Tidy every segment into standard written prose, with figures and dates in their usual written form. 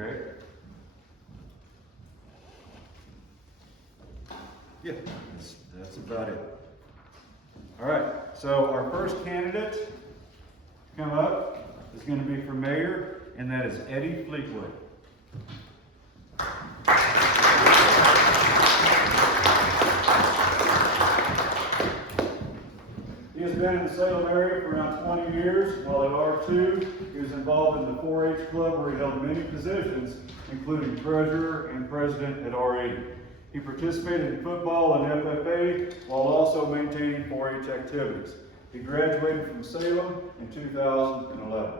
Okay? Yeah, that's about it. All right, so our first candidate to come up is going to be for mayor, and that is Eddie Fleetwood. He has been in the Salem area for around 20 years. While at R2, he was involved in the 4-H club where he held many positions, including treasurer and president at R80. He participated in football and FFA while also maintaining 4-H activities. He graduated from Salem in 2011.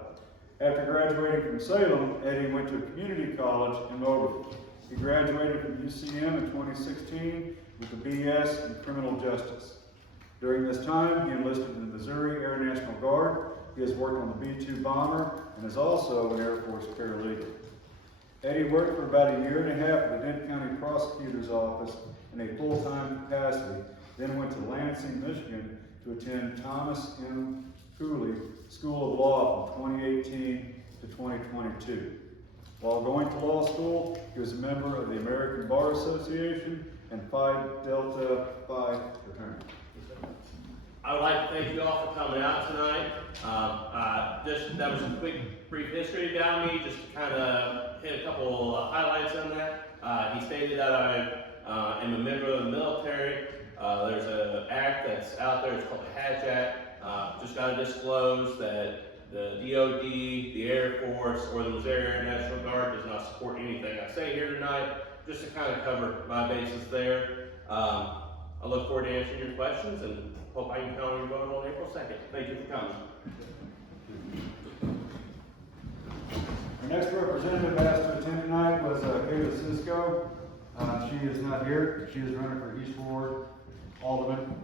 After graduating from Salem, Eddie went to a community college in Moberly. He graduated from UCM in 2016 with a BS in criminal justice. During this time, he enlisted in the Missouri Air National Guard. He has worked on the B-2 bomber and is also an Air Force paralegal. Eddie worked for about a year and a half at the Dent County Prosecutor's Office in a full-time capacity, then went to Lansing, Michigan to attend Thomas M. Cooley School of Law from 2018 to 2022. While going to law school, he was a member of the American Bar Association and Phi Delta Phi fraternity. I would like to thank you all for coming out tonight. That was a quick, brief history about me, just to kind of hit a couple highlights on that. He stated that I am a member of the military. There's an act that's out there, it's called the Hatch Act. Just got to disclose that the DOD, the Air Force, or the Missouri Air National Guard does not support anything I say here tonight, just to kind of cover my bases there. I look forward to answering your questions and hope I can count on your vote on April 2nd. Thank you for coming. Our next representative asked to attend tonight was Kayla Cisco. She is not here. She is running for East Ward Alderman.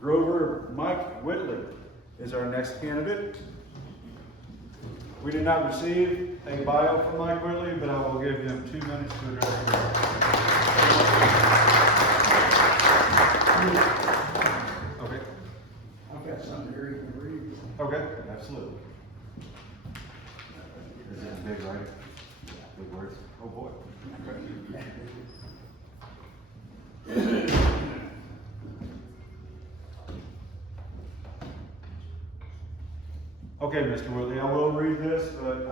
Grover Mike Whitley is our next candidate. We did not receive a bio from Mike Whitley, but I will give him 2 minutes to address him. Okay. I've got something here you can read. Okay, absolutely. Is it big, right? Big words. Oh boy. Okay, Mr. Whitley, I will read this, but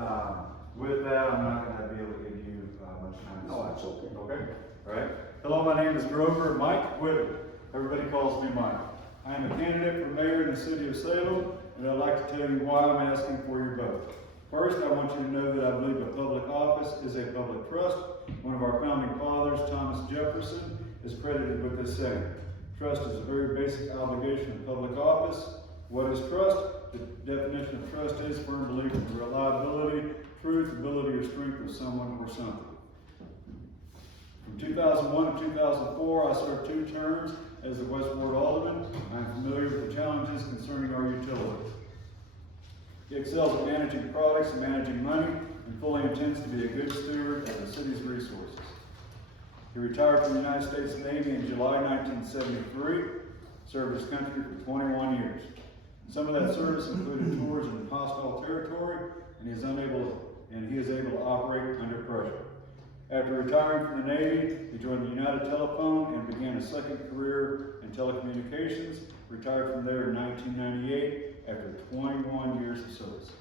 with that, I'm not going to be able to give you much time. Oh, that's okay. Okay, all right. Hello, my name is Grover Mike Whitley. Everybody calls me Mike. I am a candidate for mayor in the city of Salem, and I'd like to tell you why I'm asking for your vote. First, I want you to know that I believe a public office is a public trust. One of our founding fathers, Thomas Jefferson, is credited with this saying. Trust is a very basic obligation of public office. What is trust? The definition of trust is firm belief in the reliability, truth, ability, or strength of someone or something. From 2001 to 2004, I served 2 terms as the West Ward Alderman. I am familiar with the challenges concerning our utilities. He excels at managing products and managing money, and fully intends to be a good steward of the city's resources. He retired from the United States Navy in July 1973, served his country for 21 years. Some of that service included tours in hostile territory, and he is able to operate under pressure. After retiring from the Navy, he joined the United Telephone and began a second career in telecommunications. Retired from there in 1998 after 21 years of service.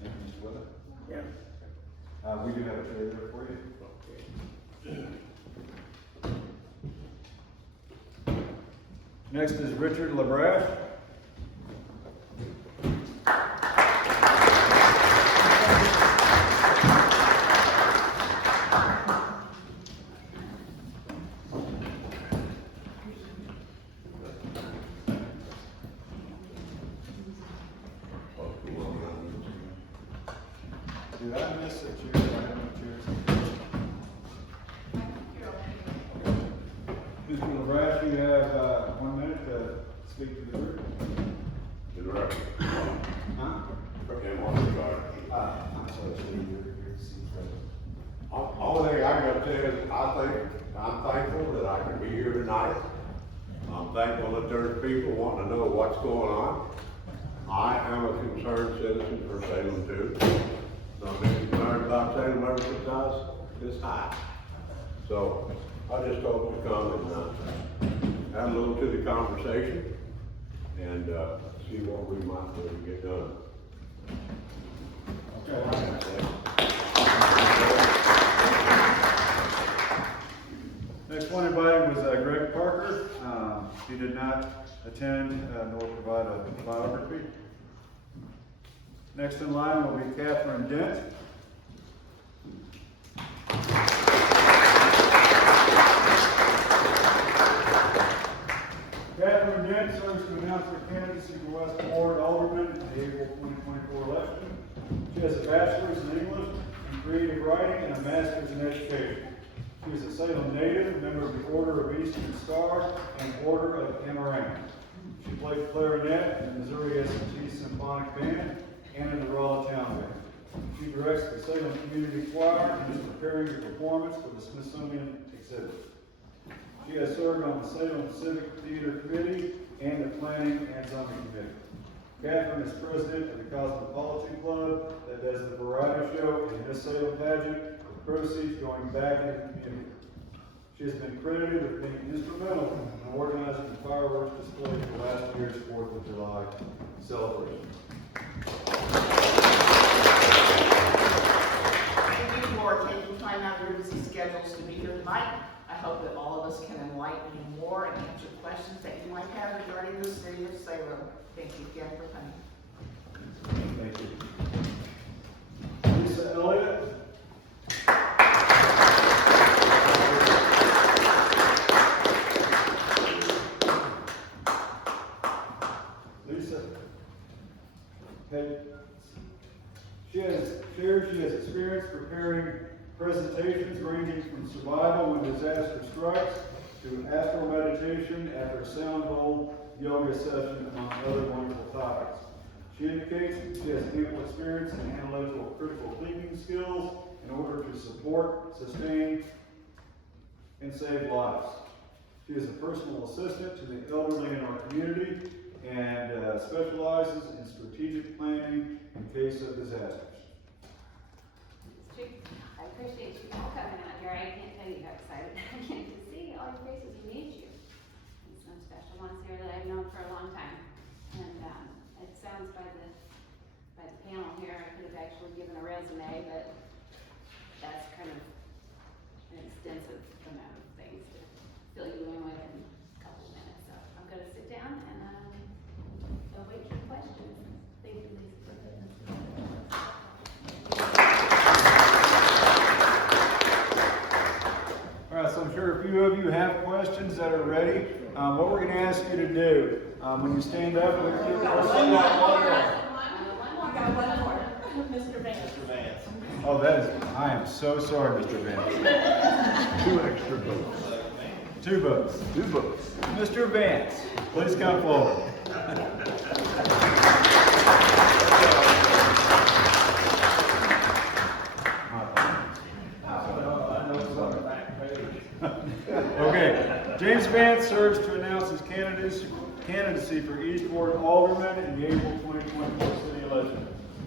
Thank you, Mr. Weather. Yeah. We do have a trailer for you. Next is Richard LaBrash. Did I miss a chair? I have no chairs. Mr. LaBrash, you have 1 minute to speak to the group. Huh? I'm sorry, so you're here to see the Only thing I gotta tell you is I'm thankful that I can be here tonight. I'm thankful that there's people wanting to know what's going on. I am a concerned citizen for Salem too. So Mr. is high. So I just hope to come and add a little to the conversation and see what we might be able to get done. Next one invited was Greg Parker. He did not attend nor provide a biography. Next in line will be Catherine Dent. Catherine Dent serves to announce her candidacy for West Ward Alderman in the April 2024 election. She has a bachelor's in English and creative writing and a master's in education. She is a Salem native, a member of the Order of Eastern Star and Order of Amaranth. She played clarinet in the Missouri S&T Symphonic Band and in the Rolla Town Band. She directs the Salem Community Choir and is preparing a performance for the Smithsonian exhibit. She has served on the Salem Civic Theater Committee and the Planning and Zoning Committee. Catherine is president of the Cosmopolitan Club that does the variety show and Miss Salem pageant, with proceeds going back into the community. She has been credited with being instrumental in organizing the fireworks display for last year's 4th of July celebration. Thank you for taking time out of your busy schedules to be here tonight. I hope that all of us can enlighten you more and answer questions that you might have regarding the city of Salem. Thank you again for coming. Thank you. Lisa Elliott. Lisa. Hey. She has experience preparing presentations ranging from survival when disaster strikes to astral meditation after a sound bowl yoga session, among other wonderful topics. She indicates that she has ample experience in analytical critical thinking skills in order to support, sustain, and save lives. She is a personal assistant to the elderly in our community and specializes in strategic planning in case of disasters. I appreciate you all coming out here. I can't tell you how excited I am to see all your faces and meet you. And some special ones here that I've known for a long time. And it sounds by the panel here, I could have actually given a resume, but that's kind of an extensive amount of things to fill you in with in a couple of minutes. So I'm going to sit down and await your questions. Thank you, Lisa. All right, so I'm sure a few of you have questions that are ready. What we're going to ask you to do, when you stand up with your Mr. Vance. Oh, I am so sorry, Mr. Vance. 2 extra votes. 2 votes. 2 votes. Mr. Vance, please come forward. Okay, James Vance serves to announce his candidacy for East Ward Alderman in the April 2024 city election.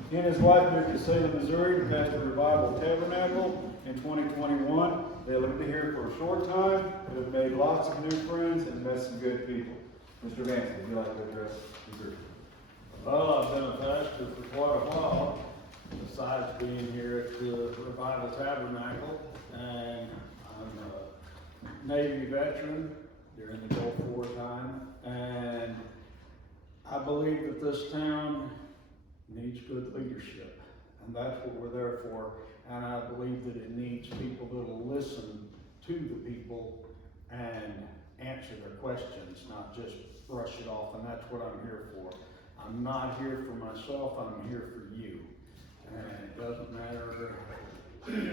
He and his wife moved to Salem, Missouri to pastor Revival Tabernacle in 2021. They lived here for a short time, but have made lots of new friends and met some good people. Mr. Vance, would you like to address the group? Well, I've been a pastor for quite a while, besides being here at the Revival Tabernacle, and I'm a Navy veteran during the Gulf War time, and I believe that this town needs good leadership, and that's what we're there for, and I believe that it needs people that will listen to the people and answer their questions, not just brush it off, and that's what I'm here for. I'm not here for myself, I'm here for you. And it doesn't matter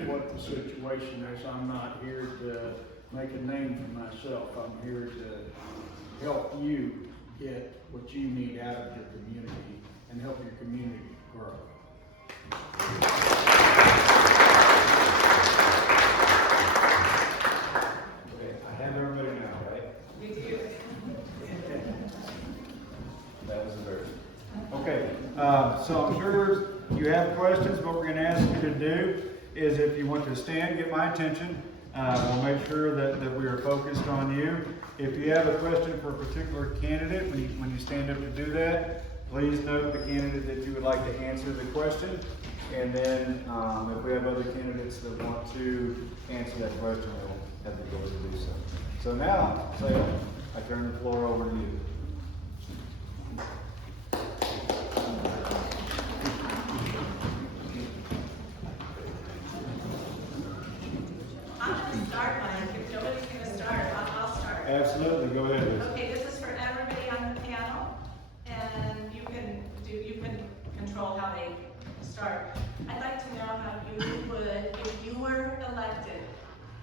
what the situation is, I'm not here to make a name for myself. I'm here to help you get what you need out of your community and help your community grow. Okay, I have everybody now, right? You do. That was a very. Okay, so I'm sure you have questions. What we're going to ask you to do is if you want to stand, get my attention. We'll make sure that we are focused on you. If you have a question for a particular candidate, when you stand up to do that, please note the candidate that you would like to answer the question. And then, if we have other candidates that want to answer that question, we'll have the ability to do so. So now, Salem, I turn the floor over to you. I'm gonna start, Mike. If nobody's gonna start, I'll start. Absolutely, go ahead, Lisa. Okay, this is for everybody on the panel, and you can control how they start. I'd like to know how you would, if you were elected,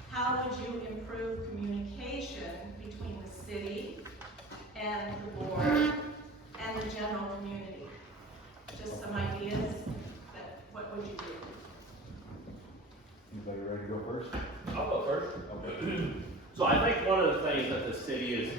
how would you improve communication between the city and the board and the general community? Just some ideas, but what would you do? Anybody ready to go first? I'll go first. So I think one of the things that the city is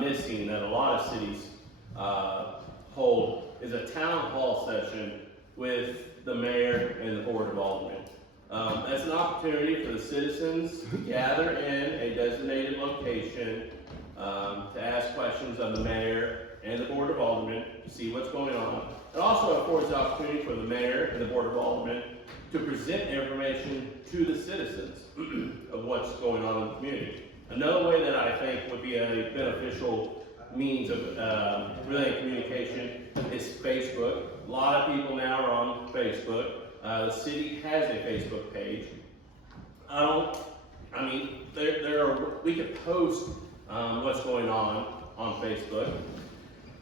missing, that a lot of cities hold, is a town hall session with the mayor and the board of aldermen. That's an opportunity for the citizens to gather in a designated location to ask questions of the mayor and the board of aldermen to see what's going on. It also affords the opportunity for the mayor and the board of aldermen to present information to the citizens of what's going on in the community. Another way that I think would be a beneficial means of relaying communication is Facebook. A lot of people now are on Facebook. The city has a Facebook page. We could post what's going on Facebook.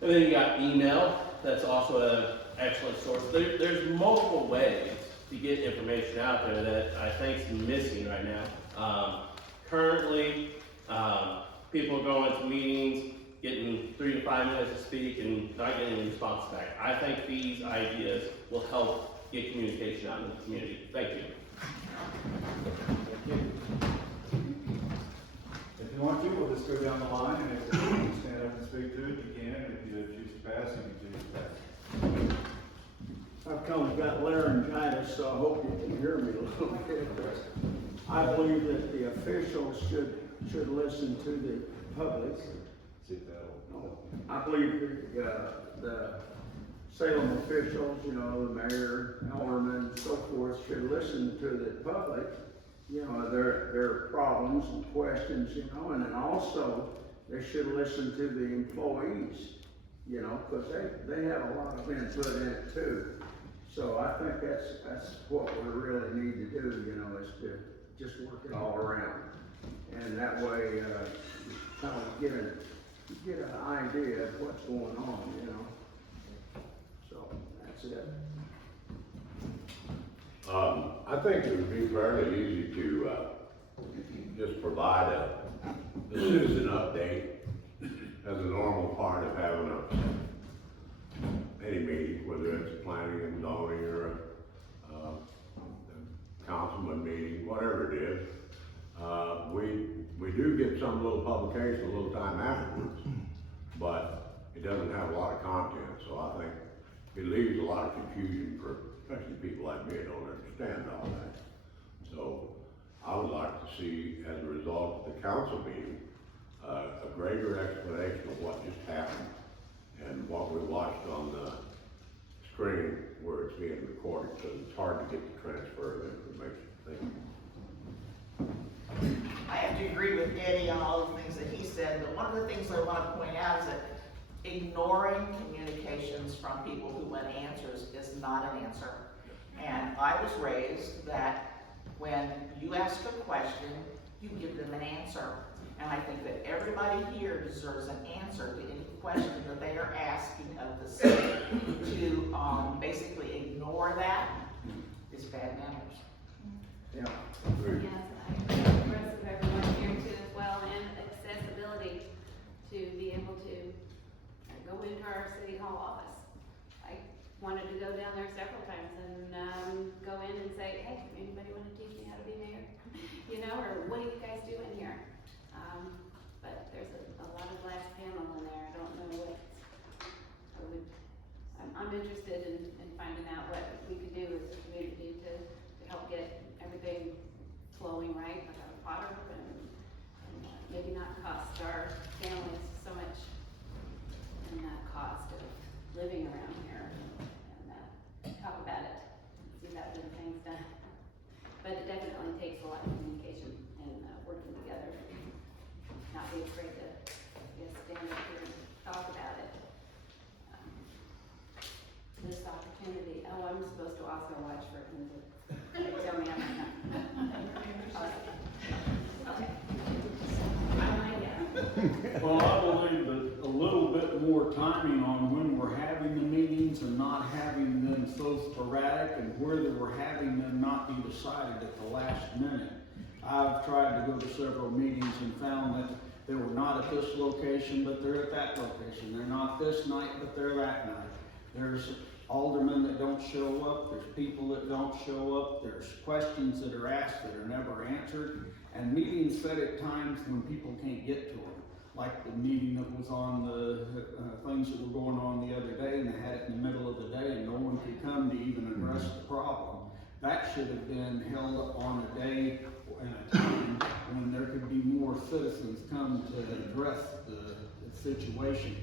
And then you got email, that's also an excellent source. There's multiple ways to get information out there that I think is missing right now. Currently, people go into meetings, getting 3 to 5 minutes to speak and not getting any response back. I think these ideas will help get communication out in the community. Thank you. Thank you. If you want to, we'll just go down the line, and if you want to stand up and speak to it, you can. If you choose to pass, you can choose to pass. I've kind of got laryngitis, so I hope you can hear me a little bit. I believe that the officials should listen to the public. See if that'll. I believe the Salem officials, the mayor, aldermen, and so forth, should listen to the public, their problems and questions, and then also they should listen to the employees, because they have a lot of input in it too. So I think that's what we really need to do, is to just work it all around. And that way, kind of get an idea of what's going on, So that's it. I think it would be fairly easy to, just provide a citizen update as a normal part of having any meeting, whether it's planning and zoning or a councilman meeting, whatever it is. We do get some little publication a little time afterwards, but it doesn't have a lot of content, so I think it leaves a lot of confusion for especially people like me that don't understand all that. So I would like to see, as a result of the council meeting, a greater explanation of what just happened and what we watched on the screen where it's being recorded, because it's hard to get the transfer of information. Thank you. I have to agree with Eddie on all the things that he said, but one of the things I want to point out is that ignoring communications from people who want answers is not an answer. And I was raised that when you ask a question, you give them an answer. And I think that everybody here deserves an answer to any question that they are asking of the city. To basically ignore that is bad manners. Yeah. Agreed. Yes, I agree with the rest of everyone here too as well, and accessibility to be able to go into our city hall office. I wanted to go down there several times and go in and say, hey, anybody want to teach me how to be mayor? Or what do you guys do in here? But there's a lot of glass panel in there. I don't know what I'm interested in finding out what we could do as done. But it definitely takes a lot of communication and working together. Not be afraid to just stand up here and talk about it. This opportunity, oh, I'm supposed to also watch for him to tell me I'm not. Okay. Well, I believe that a little bit more timing on when we're having the meetings and not having them so sporadic, and whether we're having them not be decided at the last minute. I've tried to go to several meetings and found that they were not at this location, but they're at that location. They're not this night, but they're that night. There's aldermen that don't show up, there's people that don't show up, there's questions that are asked that are never answered, and meetings set at times when people can't get to them. Like the meeting that was on the things that were going on the other day, and they had it in the middle of the day, and no one could come to even address the problem. That should have been held on a day and a time when there could be more citizens come to address the situation.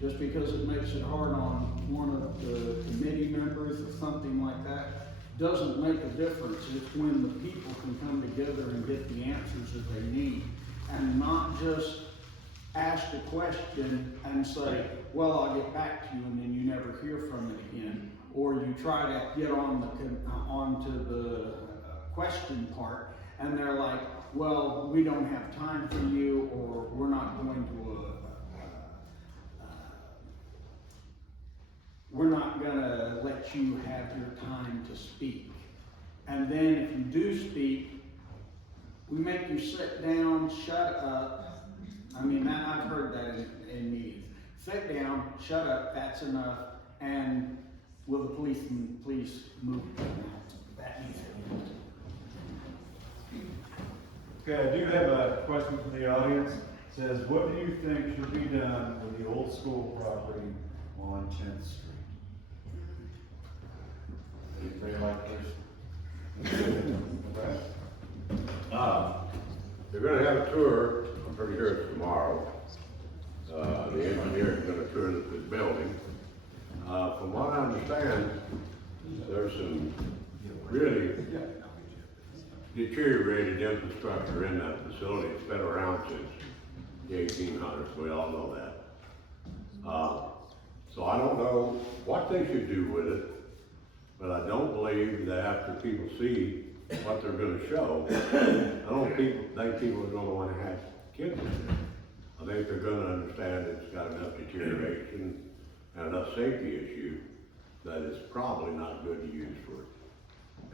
Just because it makes it hard on one of the committee members or something like that doesn't make a difference. It's when the people can come together and get the answers that they need, and not just ask a question and say, well, I'll get back to you, and then you never hear from it again. Or you try to get onto the question part, and they're like, well, we don't have time for you, or we're not going to we're not gonna let you have your time to speak. And then if you do speak, we make you sit down, shut up. I mean, I've heard that in meetings. Sit down, shut up, that's enough, and will the policeman please move them out? That needs it. Okay, I do have a question from the audience. It says, what do you think should be done with the old school property on 10th Street? Anybody like this? They're gonna have a tour, I'm pretty sure it's tomorrow. The engineer is gonna tour the building. From what I understand, there's some really deteriorated infrastructure in that facility. It's been around since the 1800s, we all know that. So I don't know what they should do with it, but I don't believe that after people see what they're gonna show, I don't think people are gonna wanna have kids in there. I think they're gonna understand it's got enough deterioration and enough safety issue that it's probably not good to use for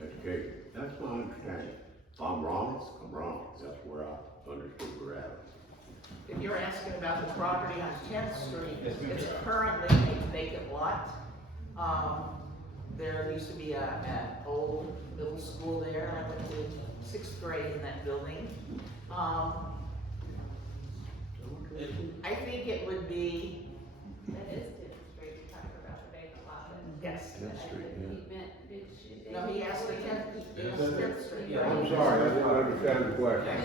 education. That's my understanding. If I'm wrong, I'm wrong. That's where I understood we're at. If you're asking about the property on 10th Street, it's currently a vacant lot. There used to be an old middle school there. I went to 6th grade in that building. I think it would be, That is 10th Street, you talked about the vacant lot. yes. He No, he asked the 10th Street. I'm sorry, I didn't understand the question.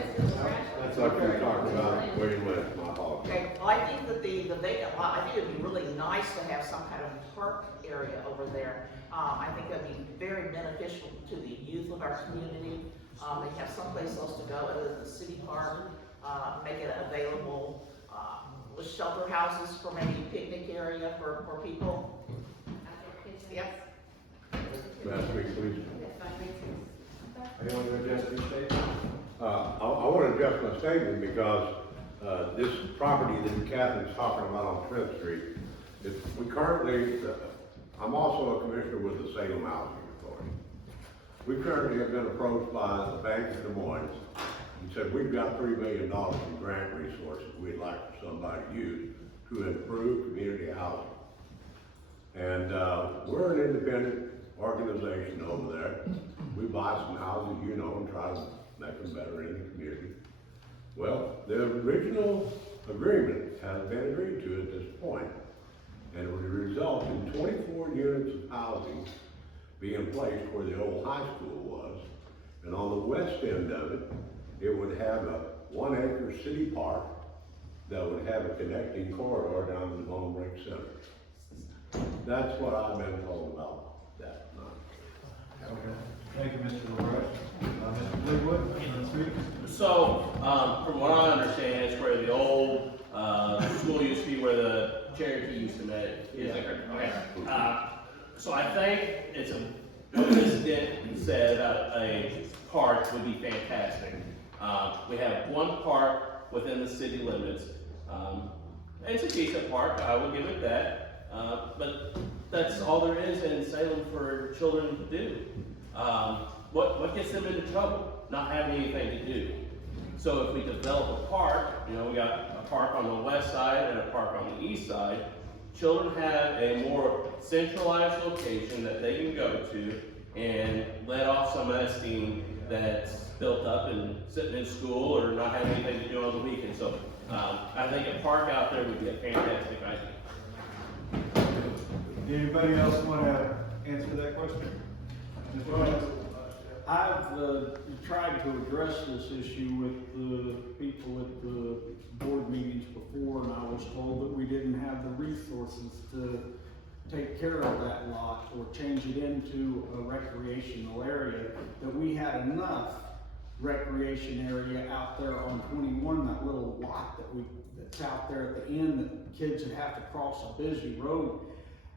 That's like you're talking about William Lynch, my apologies. Okay, well, I think that the vacant lot, I think it'd be really nice to have some kind of park area over there. I think that'd be very beneficial to the youth of our community. They have someplace else to go other than the city park. Make it available, with shelter houses for maybe picnic area for people. Yep. Last week, please. Anyone to adjust your statement? I want to adjust my statement because, this property that Catherine's talking about on Trent Street, we currently, I'm also a commissioner with the Salem Housing Authority. We currently have been approached by the Bank of Des Moines and said, we've got $3 million in grant resources we'd like for somebody to use to improve community housing. And, we're an independent organization over there. We buy some houses, you know, and try to make them better in the community. Well, the original agreement has been agreed to at this point, and it would result in 24 units of housing being placed where the old high school was. And on the west end of it, it would have a 1 acre city park that would have a connecting corridor down to the Bone Break Center. That's what I've been told about that. Okay. Thank you, Mr. LaRoche. Mr. Goodwood, you want to speak? So, from what I understand, it's where the old, school used to be, where the Cherokee used to meet. Is that correct? Okay. So I think it's what Ms. Dent said about a park would be fantastic. We have one park within the city limits. It's a decent park, I will give it that. But that's all there is in Salem for children to do. What gets them into trouble? Not having anything to do. So if we develop a park, you know, we got a park on the west side and a park on the east side, children have a more centralized location that they can go to and let off some of that steam that's built up and sitting in school or not having anything to do on the weekend. So I think a park out there would be a fantastic idea. Anybody else want to answer that question? Mr. Williams? I've tried to address this issue with the people at the board meetings before, and I was told that we didn't have the resources to take care of that lot or change it into a recreational area, that we had enough recreation area out there on 21, that little lot that's out there at the end that kids would have to cross a busy road.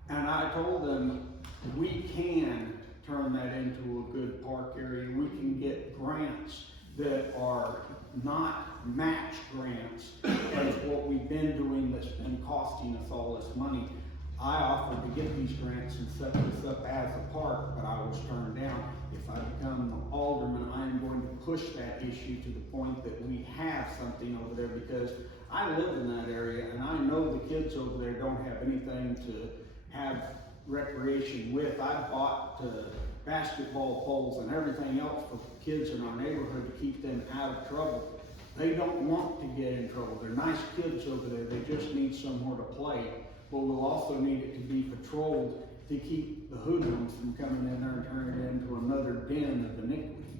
And I told them, we can turn that into a good park area. We can get grants that are not match grants, as what we've been doing that's been costing us all this money. I offered to get these grants and set this up as a park, but I was turned down. If I become alderman, I am going to push that issue to the point that we have something over there, because I live in that area and I know the kids over there don't have anything to have recreation with. I bought basketball poles and everything else for kids in our neighborhood to keep them out of trouble. They don't want to get in trouble. They're nice kids over there. They just need somewhere to play. But we'll also need it to be patrolled to keep the hoodlums from coming in there and turning it into another den of iniquity.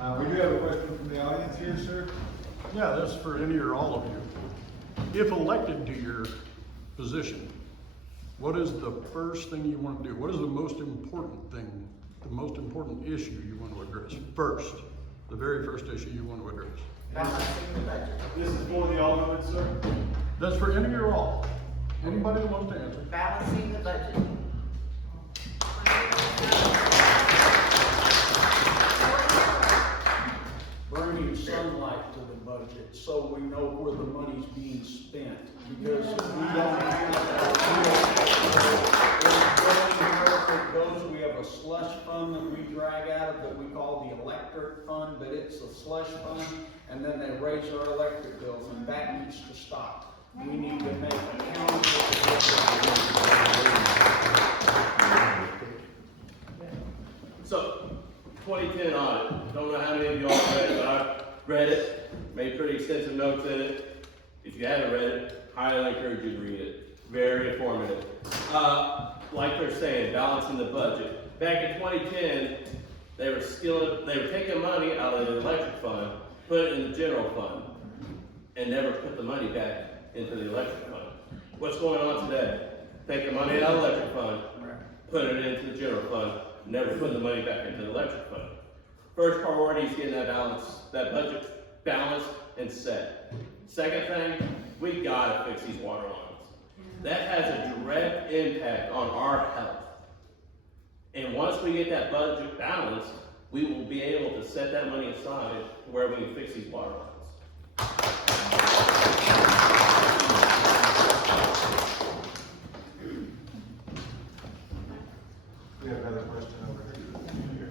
All right. We do have a question from the audience here, sir. Yeah, that's for any or all of you. If elected to your position, what is the first thing you want to do? What is the most important thing, the most important issue you want to address first? The very first issue you want to address? Balancing the budget. This is for the alderman, sir. That's for any or all. Anybody that wants to answer. Balancing the budget. Bringing sunlight to the budget so we know where the money's being spent. Because we don't have that. We have a slush fund that we drag out of that we call the electric fund, but it's a slush fund, and then they raise our electric bills, and that needs to stop. We need to make accountable. So, 2010 audit, don't know how many of y'all read it, but I've read it, made pretty extensive notes in it. If you haven't read it, highly encourage you to read it. Very informative. Like they're saying, balancing the budget. Back in 2010, they were taking money out of the electric fund, put it in the general fund, and never put the money back into the electric fund. What's going on today? Taking money out of the electric fund, put it into the general fund, never put the money back into the electric fund. First priority is getting that budget balanced and set. Second thing, we gotta fix these water lines. That has a direct impact on our health. And once we get that budget balanced, we will be able to set that money aside to where we can fix these water lines. We have another question over here.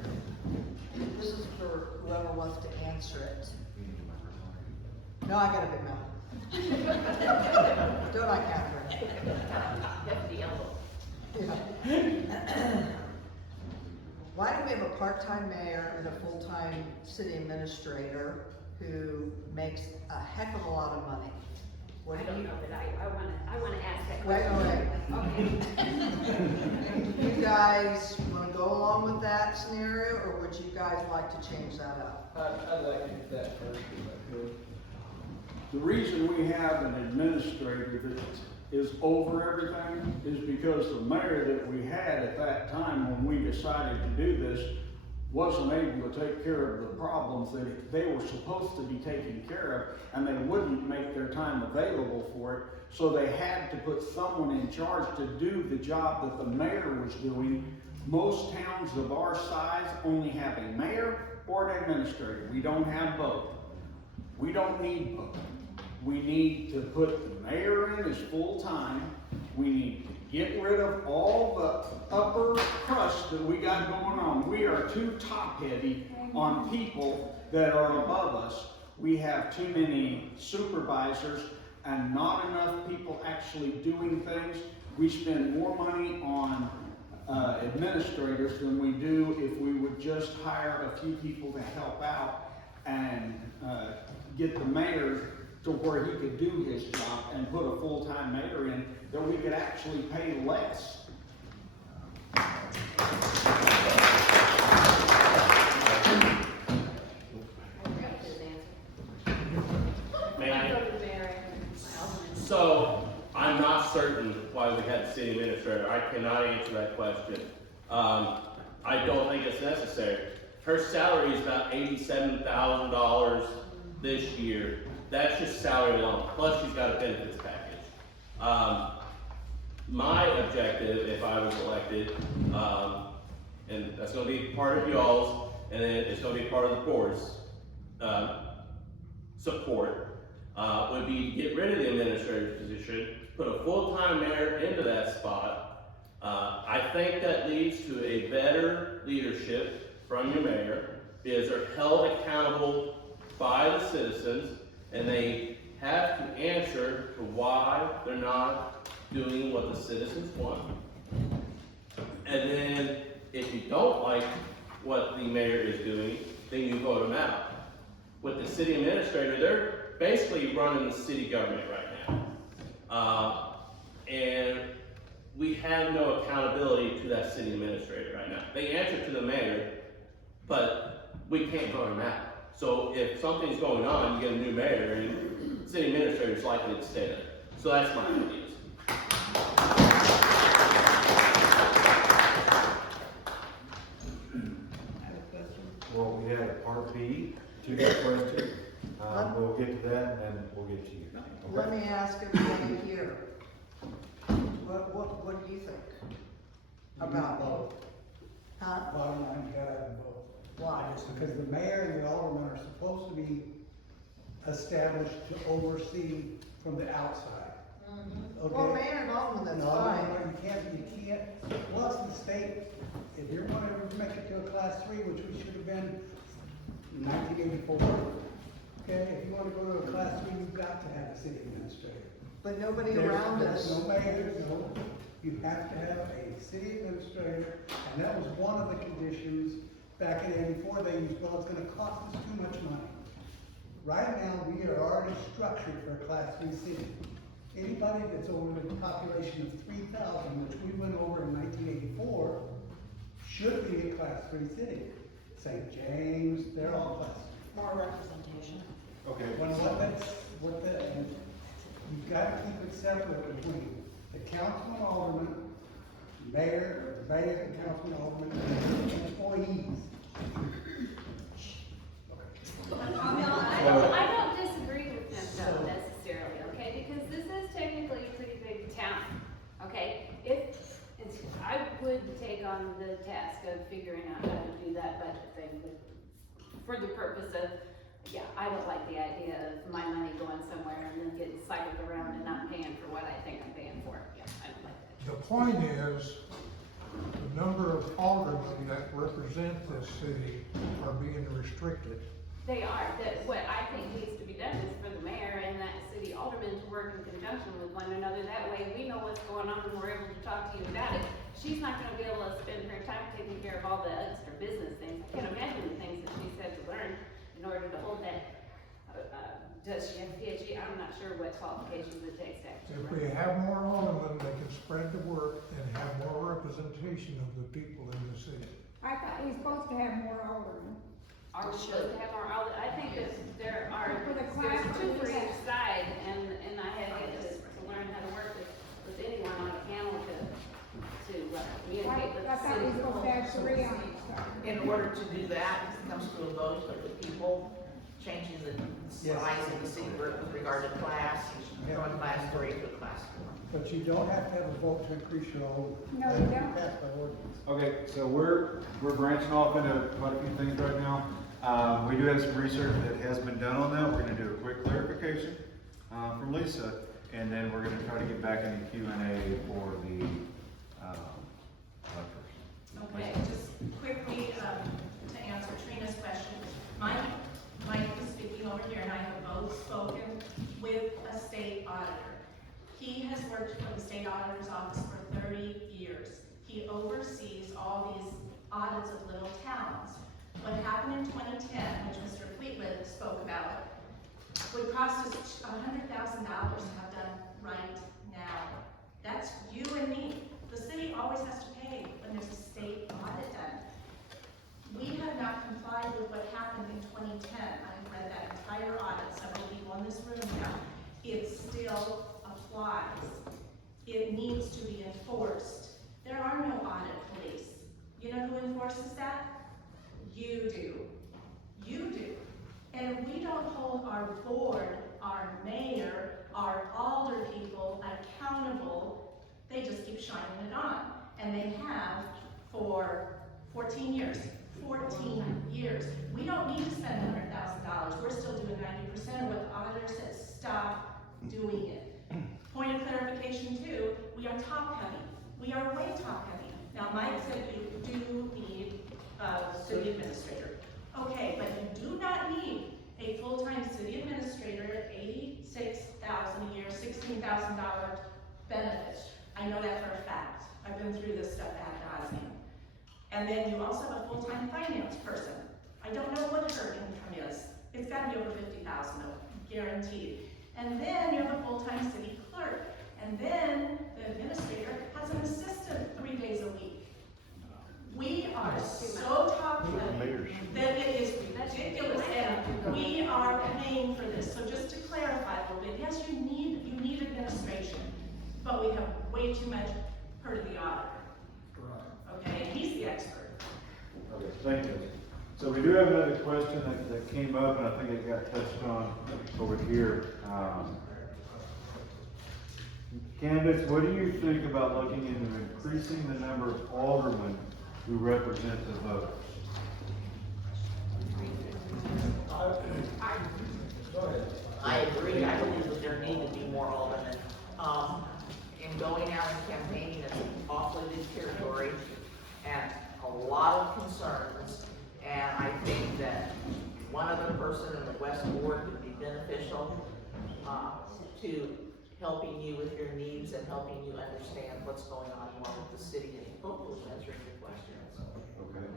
This is for whoever wants to answer it. No, I got a big mouth. Don't I, Catherine? Deputy Elbow. Yeah. Why do we have a part-time mayor and a full-time city administrator who makes a heck of a lot of money? What I do don't you? know, but I wanna ask that question. Wait. Okay. You guys wanna go along with that scenario, or would you guys like to change that up? I'd like to get that first if I could. The reason we have an administrator that is over everything is because the mayor that we had at that time when we decided to do this wasn't able to take care of the problems that they were supposed to be taking care of, and they wouldn't make their time available for it. So they had to put someone in charge to do the job that the mayor was doing. Most towns of our size only have a mayor or an administrator. We don't have both. We don't need both. We need to put the mayor in as full-time. We need to get rid of all the upper crust that we got going on. We are too top-heavy on people that are above us. We have too many supervisors and not enough people actually doing things. We spend more money on administrators than we do if we would just hire a few people to help out and get the mayor to where he could do his job and put a full-time mayor in that we could actually pay less. May I? So, I'm not certain why we had the city administrator. I cannot answer that question. I don't think it's necessary. Her salary is about $87,000 this year. That's just salary alone, plus she's got a benefits package. My objective, if I was elected, and that's gonna be part of y'all's, and then it's gonna be part of the board's, support, would be to get rid of the administrator's position, put a full-time mayor into that spot. I think that leads to a better leadership from your mayor, because they're held accountable by the citizens, and they have to answer to why they're not doing what the citizens want. And then, if you don't like what the mayor is doing, then you vote him out. With the city administrator, they're basically running the city government right now. And we have no accountability to that city administrator right now. They answer to the mayor, but we can't vote him out. So if something's going on, you get a new mayor, and the city administrator is likely to stay there. So that's my ideas. Well, we had a part B to that question. We'll get to that and then we'll get to you. Let me ask everybody here, what do you think about both? Huh? Bottom line, you gotta have them both. Why? Because the mayor and the aldermen are supposed to be established to oversee from the outside. Okay? Well, mayor and alderman, that's No, fine. you can't, plus the state, if you're gonna ever make it to a class 3, which we should have been in 1984, okay, if you wanna go to a class 3, you've got to have a city administrator. But nobody There's around us. no mayor, no, you have to have a city administrator, and that was one of the conditions back in '84, they used, well, it's gonna cost us too much money. Right now, we are already structured for a class 3 city. Anybody that's over the population of 3,000, which we went over in 1984, should be a class 3 city. St. James, they're all class. More representation. Okay. And you've got to keep it separate between the councilman, alderman, mayor, or the mayor, the councilman, alderman, and employees. I don't disagree with them though necessarily, okay, because this is technically a pretty big town, okay? I would take on the task of figuring out how to do that budget thing for the purpose of, yeah, I don't like the idea of my money going somewhere and then getting cycled around and not paying for what I think I'm paying for, yeah, I don't like that. The point is, the number of aldermen that represent this city are being restricted. They are, what I think needs to be done is for the mayor and that city alderman to work in conjunction with one another, that way we know what's going on and we're able to talk to you about it. She's not gonna be able to spend her time taking care of all the extra business things, I can't imagine the things that she's had to learn in order to hold that, does she have a PhD? I'm not sure what qualifications it takes to actually If run. we have more aldermen, they can spread the work and have more representation of the people in the city. I thought we were supposed to have more aldermen. Are we supposed to have more, I think that there are, For the there's class two for two, each yeah. side, and I had to learn how to work with city one on a panel to communicate with I the thought we city. were supposed to have three on each side. In order to do that, it comes to a vote of the people, changing the size of the city group with regard to class, from class 3 to class 4. But you don't have to have a vote to increase your own. No, you don't. That's by ordinance. Okay, so we're branching off into quite a few things right now. We do have some research that has been done on that. We're gonna do a quick clarification, from Lisa, and then we're gonna try to get back into Q&A for the, electors. Okay, just quickly, to answer Trina's question, Mike was speaking over here, and I have both spoken with a state auditor. He has worked for the state auditor's office for 30 years. He oversees all these audits of little towns. What happened in 2010, which Mr. Fleetwood spoke about, would cost us $100,000 to have done right now. That's you and me. The city always has to pay when there's a state audit done. We have not complied with what happened in 2010. I've read that entire audit, several people in this room now. It still applies. It needs to be enforced. There are no audit police. You know who enforces that? You do. You do. And if we don't hold our board, our mayor, our alder people accountable, they just keep shining it on. And they have for 14 years. 14 years. We don't need to spend $100,000. We're still doing 90% of what the auditor said. Stop doing it. Point of clarification too, we are top heavy. We are way top heavy. Now Mike said you do need a city administrator. Okay, but you do not need a full-time city administrator at $86,000 a year, $16,000 benefits. I know that for a fact. I've been through this stuff ad nauseum. And then you also have a full-time finance person. I don't know what her income is. It's gotta be over $50,000, guaranteed. And then you have a full-time city clerk. And then the administrator has an assistant 3 days a week. We are so top heavy that it is ridiculous, and we are paying for this. So just to clarify a little bit, yes, you need administration, but we have way too much per the auditor. Okay, and he's the expert. Okay, thank you. So we do have another question that came up, and I think it got touched on over here. Candace, what do you think about looking into increasing the number of aldermen who represent the voters? I agree. I believe that there need to be more aldermen. In going out and campaigning, it's awfully big territory and a lot of concerns. And I think that one other person in the West Ward would be beneficial to helping you with your needs and helping you understand what's going on more with the city and hopefully answering your questions. Okay.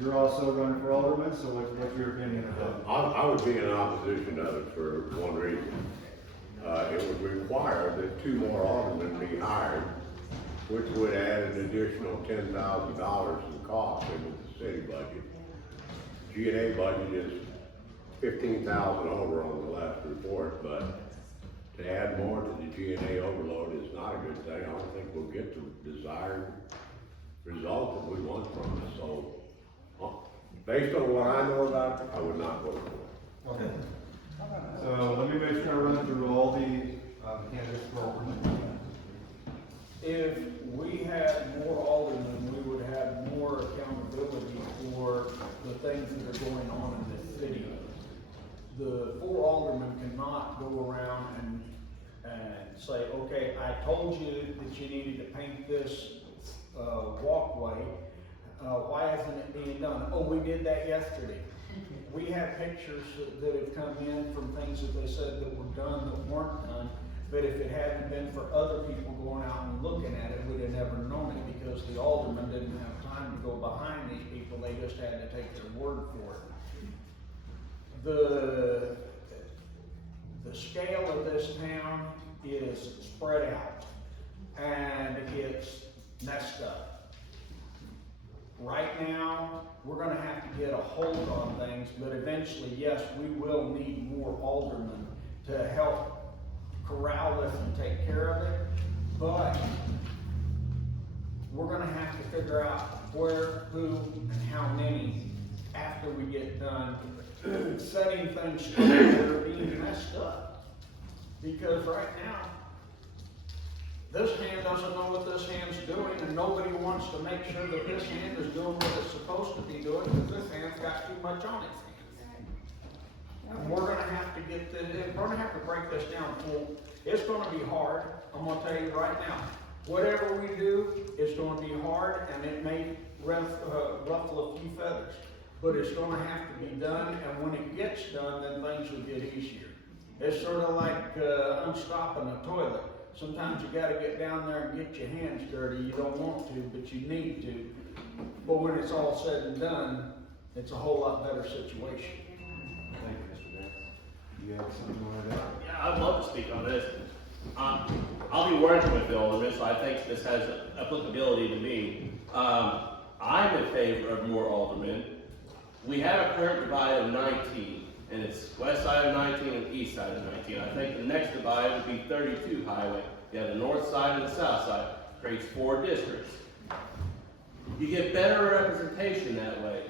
You're also running for alderman, so what's your opinion of that? I would be in opposition of it for one reason. It would require that 2 more aldermen be hired, which would add an additional $10,000 in cost into the city budget. G&A budget is $15,000 over on the last report, but to add more to the G&A overload is not a good thing. I don't think we'll get the desired result that we want from it. So, based on what I know about it, I would not vote for it. Okay. So let me make sure I run through all the candidates for alderman. If we had more aldermen, we would have more accountability for the things that are going on in the city. The 4 aldermen cannot go around and say, okay, I told you that you needed to paint this walkway. Why isn't it being done? Oh, we did that yesterday. We have pictures that have come in from things that they said that were done that weren't done. But if it hadn't been for other people going out and looking at it, we'd have never known it, because the aldermen didn't have time to go behind these people. They just had to take their word for it. The scale of this town is spread out, and it's messed up. Right now, we're gonna have to get a hold on things, but eventually, yes, we will need more aldermen to help corral this and take care of it, but we're gonna have to figure out where, who, and how many after we get done setting things straight that are being messed up. Because right now, this hand doesn't know what this hand's doing, and nobody wants to make sure that this hand is doing what it's supposed to be doing, because this hand's got too much on its hands. And we're gonna have to get this, we're gonna have to break this down full. It's gonna be hard, I'm gonna tell you right now. Whatever we do, it's gonna be hard, and it may ruffle a few feathers. But it's gonna have to be done, and when it gets done, then things will get easier. It's sort of like unstopping a toilet. Sometimes you gotta get down there and get your hands dirty. You don't want to, but you need to. But when it's all said and done, it's a whole lot better situation. Thank you, Mr. Davis. You have something you want to add? Yeah, I'd love to speak on this. I'll be working with the alderman, so I think this has applicability to me. I'm in favor of more aldermen. We have a current divide of 19, and it's west side of 19 and east side of 19. I think the next divide would be 32 highway. You have the north side and the south side. Creates 4 districts. You get better representation that way.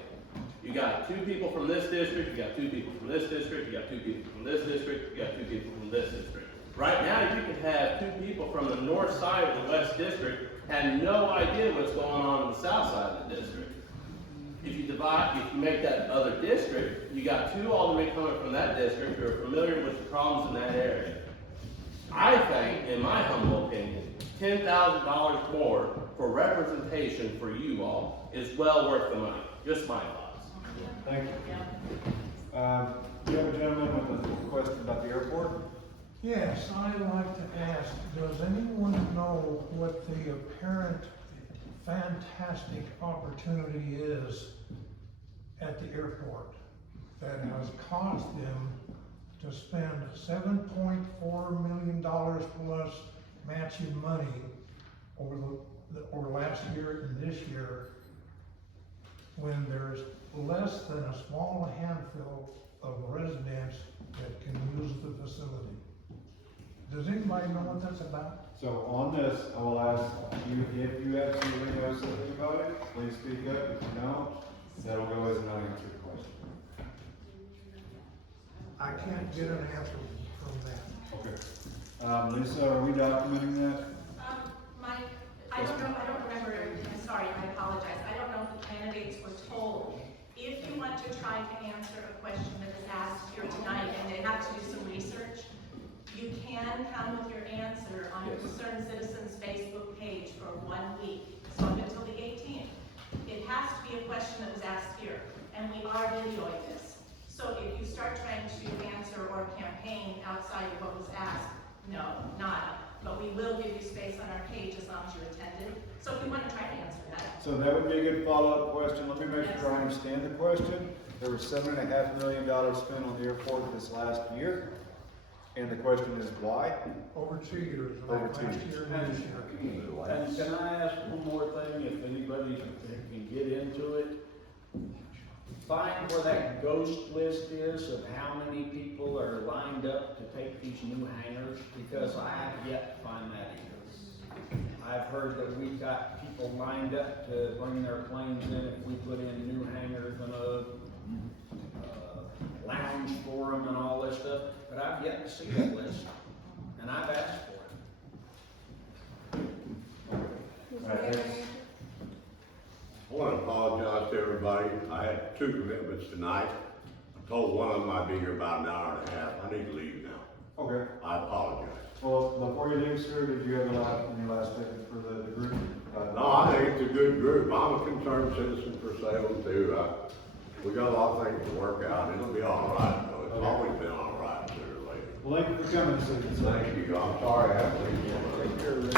You got 2 people from this district, you got 2 people from this district, you got 2 people from this district, you got 2 people from this district. Right now, you could have 2 people from the north side of the west district and no idea what's going on in the south side of the district. If you make that other district, you got 2 aldermen coming from that district who are familiar with the problems in that area. I think, in my humble opinion, $10,000 more for representation for you all is well worth the money. Just my thoughts. Thank you. You have a gentleman with a question about the airport? Yes, I'd like to ask, does anyone know what the apparent fantastic opportunity is at the airport that has caused them to spend $7.4 million plus matching money over last year and this year, when there's less than a small handful of residents that can use the facility? Does anybody know what that's about? So on this, I will ask you, if you absolutely know something about it, please speak up. If you don't, that'll go as an unanswered question. I can't get an answer from that. Okay. Lisa, are we documenting that? Mike, I don't remember, I'm sorry, I apologize. I don't know if the candidates were told. If you want to try to answer a question that is asked here tonight and they have to do some research, you can come with your answer on Yes. Concerned Citizens Facebook page for 1 week, so up until the 18th. It has to be a question that was asked here, and we are videoing this. So if you start trying to answer or campaign outside of what was asked, no, not. But we will give you space on our page as long as you attended. So if you want to try to answer that. So that would be a good follow-up question. Let me make sure I understand the question. There was $7.5 million spent on the airport this last year. And the question is why? Over 2 years, Over last 2 years. year and this year. And can I ask one more thing, if anybody can get into it? Find where that ghost list is of how many people are lined up to take these new hangars, because I have yet to find that either. I've heard that we've got people lined up to bring their planes in if we put in new hangars and a lounge for them and all this stuff, but I've yet to see that list, and I've asked for it. All right, thanks. I want to apologize to everybody. I had 2 commitments tonight. I told one of them I'd be here about an hour and a half. I need to leave now. Okay. I apologize. Well, before you leave, sir, did you have any last statement for the group? No, I think it's a good group. I'm a concerned citizen for Salem too. We got a lot of things to work out. It'll be all right though. It's always been all right sooner or later. Well, thank you for coming, citizens. Thank you. I'm sorry I have to leave. Take care of this.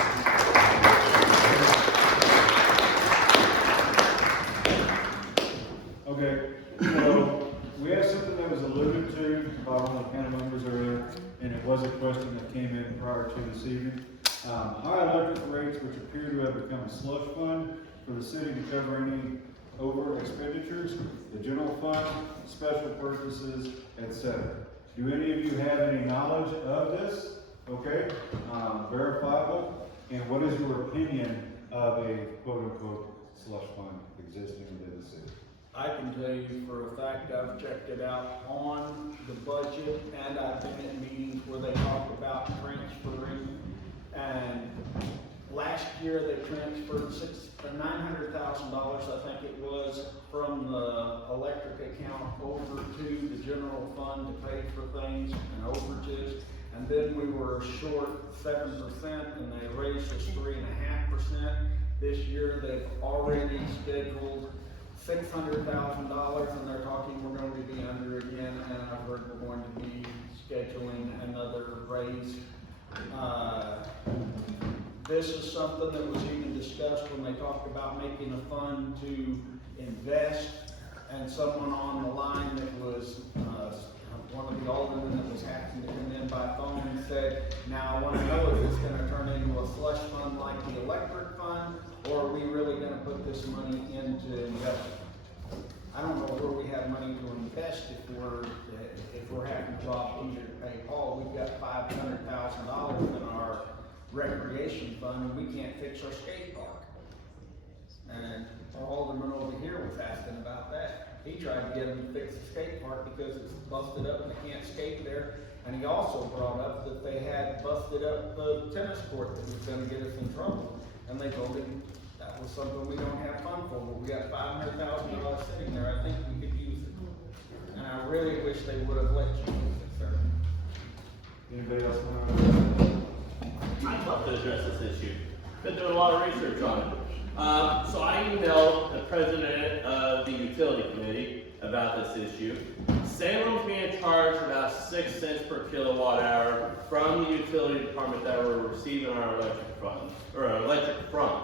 Okay, so we have something that was alluded to by one of the panel members earlier, and it was a question that came in prior to this evening. High electric rates, which appear to have become a slush fund for the city to cover any over expenditures, the general fund, special purposes, etc. Do any of you have any knowledge of this? Okay, verifiable, and what is your opinion of a quote-unquote slush fund existing within the city? I can tell you for a fact, I've checked it out on the budget, and I've been at meetings where they talk about transferring. And last year, they transferred $900,000, I think it was, from the electric account over to the general fund to pay for things and overages. And then we were short 7%, and they raised us 3.5%. This year, they've already scheduled $600,000, and they're talking we're going to be under again, and I've heard we're going to be scheduling another raise. This is something that was even discussed when they talked about making a fund to invest, and someone on the line that was, one of the aldermen that was happening to come in by phone and said, now I want to know if it's going to turn into a slush fund like the electric fund, or are we really going to put this money into investment? I don't know where we have money to invest if we're having to rob Peter to pay Paul. We've got $500,000 in our recreation fund, and we can't fix our skate park. And our alderman over here was asking about that. He tried to get them to fix the skate park because it's busted up and they can't skate there. And he also brought up that they had busted up the tennis court that was gonna get us in trouble. And they told him that was something we don't have fund for, but we got $500,000 sitting there, I think we could use it. And I really wish they would have let you use it, sir. Anybody else want to? I'd love to address this issue. Been doing a lot of research on it. So I emailed the president of the utility committee about this issue. Salem's being charged about 6 cents per kilowatt hour from the utility department that we're receiving our electric fund, or our electric from.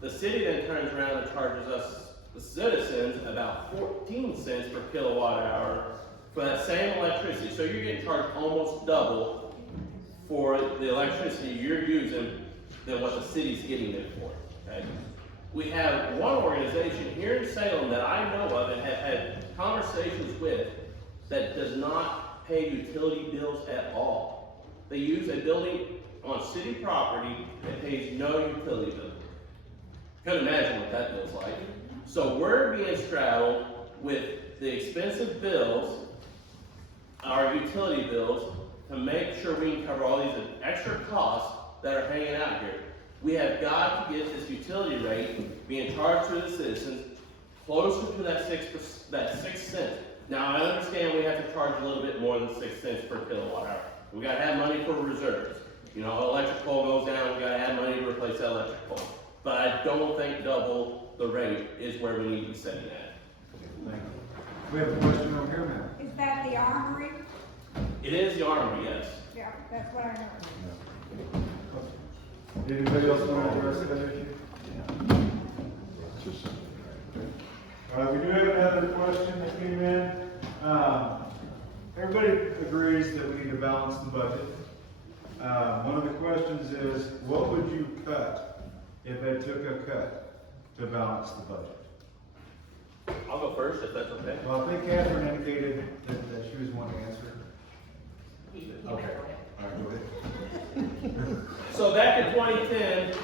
The city then turns around and charges us, the citizens, about 14 cents per kilowatt hour for that same electricity. So you're getting charged almost double for the electricity you're using than what the city's getting it for, okay? We have one organization here in Salem that I know of and have had conversations with that does not pay utility bills at all. They use a building on city property that pays no utility bill. Couldn't imagine what that feels like. So we're being straddled with the expensive bills, our utility bills, to make sure we can cover all these extra costs that are hanging out here. We have got to get this utility rate being charged to the citizens closer to that 6 cents. Now I understand we have to charge a little bit more than 6 cents per kilowatt hour. We gotta have money for reserves. You know, electric pole goes down, we gotta have money to replace that electric pole. But I don't think double the rate is where we need to be setting that. Thank you. We have a question over here, ma'am. Is that the armory? It is the armory, yes. Yeah, that's what I heard. Anybody else want to address that issue? All right, we do have another question that came in. Everybody agrees that we need to balance the budget. One of the questions is, what would you cut if they took a cut to balance the budget? I'll go first if that's okay. Well, I think Catherine indicated that she was wanting to answer. Okay, all right, go ahead. So back in 2010,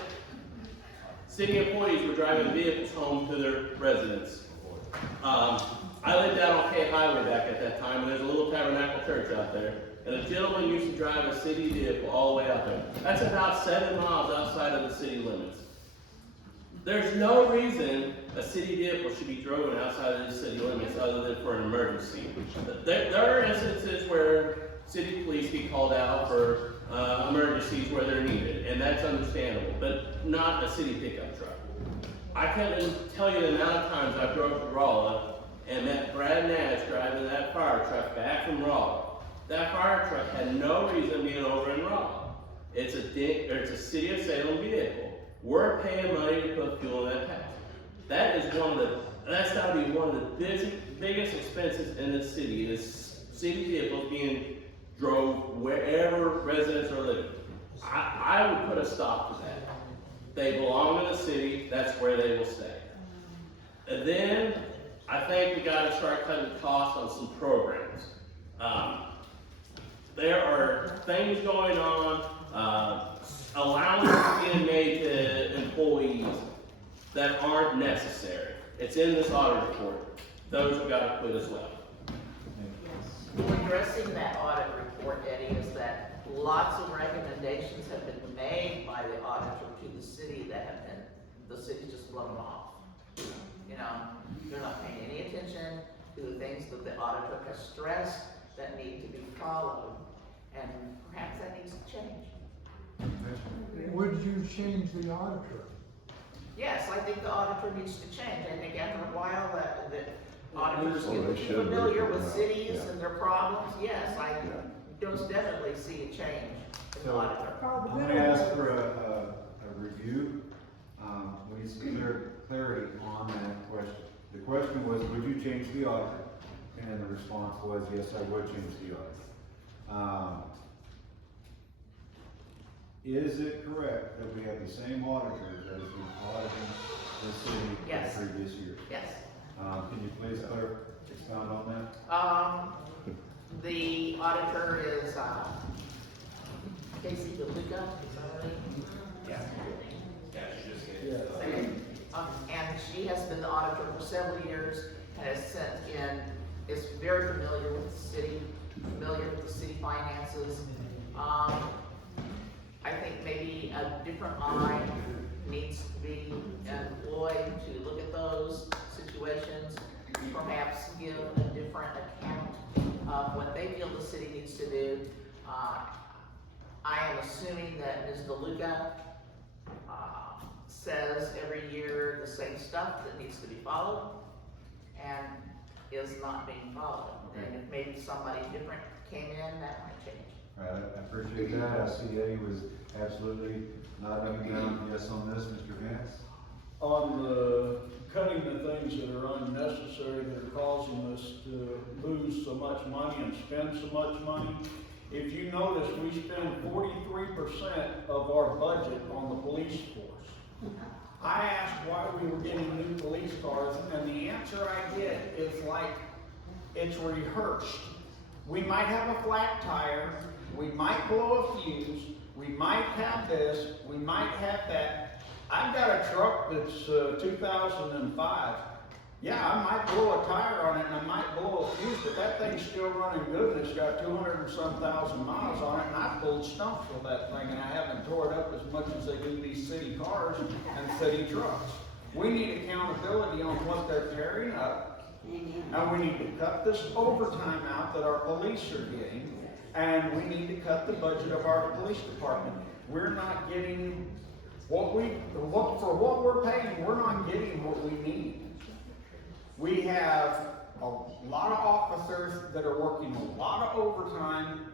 city employees were driving vehicles home to their residence. I lived out on K Highway back at that time, and there's a little tabernacle church out there. And a gentleman used to drive a city vehicle all the way out there. That's about 7 miles outside of the city limits. There's no reason a city vehicle should be driven outside of the city limits other than for an emergency. There are instances where city police get called out for emergencies where they're needed, and that's understandable, but not a city pickup truck. I can't even tell you the amount of times I drove to Rolla and met Brad Nash driving that fire truck back from Rolla. That fire truck had no reason being over in Rolla. It's a city of Salem vehicle. We're paying money to put fuel in that tank. That's gotta be one of the biggest expenses in the city, is city vehicles being drove wherever residents are living. I would put a stop to that. They belong to the city, that's where they will stay. And then, I think we gotta start cutting costs on some programs. there are things going on, allowances being made to employees that aren't necessary. It's in this audit report. Those have got to quit as well. Addressing that audit report, Eddie, is that lots of recommendations have been made by the auditor to the city that have been, the city's just blown off. You know, they're not paying any attention to the things that the auditor has stressed that need to be followed, and perhaps that needs to change. Would you change the auditor? Yes, I think the auditor needs to change, and again, after a while, that auditors Oh, they get should be. familiar with Yeah. cities Yeah. and their problems, yes, I most definitely see a change in the auditor. Called the I'm good gonna one. ask for a review. We need some clarity on that question. The question was, would you change the auditor? And the response was, yes, I would change the auditor. Is it correct that we have the same auditor that has been auditing the city Yes. for previous years? Yes. Can you please expound on that? The auditor is, Casey DeLuca, is that right? Yeah, she just gave Yeah. And she has been the auditor for several years, and has sent in, is very familiar with the city, familiar with the city finances. I think maybe a different eye needs to be employed to look at those situations, perhaps give a different account of what they feel the city needs to do. I am assuming that Ms. DeLuca, says every year the same stuff that needs to be followed and is not being followed. And if maybe somebody different came in, that might change. All right, I appreciate that. I see Eddie was absolutely nodding down yes on this. Mr. Vance? On the cutting the things that are unnecessary, that are causing us to lose so much money and spend so much money. If you notice, we spend 43% of our budget on the police force. I asked why we were getting new police cars, and the answer I get is like, it's rehearsed. We might have a flat tire, we might blow a fuse, we might have this, we might have that. I've got a truck that's 2005. Yeah, I might blow a tire on it and I might blow a fuse, but that thing's still running good and it's got 200 and some thousand miles on it, and I pulled stumps with that thing and I haven't tore it up as much as they do these city cars and city trucks. We need accountability on what they're tearing up, and we need to cut this overtime out that our police are getting, and we need to cut the budget of our police department. We're not getting for what we're paying, we're not getting what we need. We have a lot of officers that are working a lot of overtime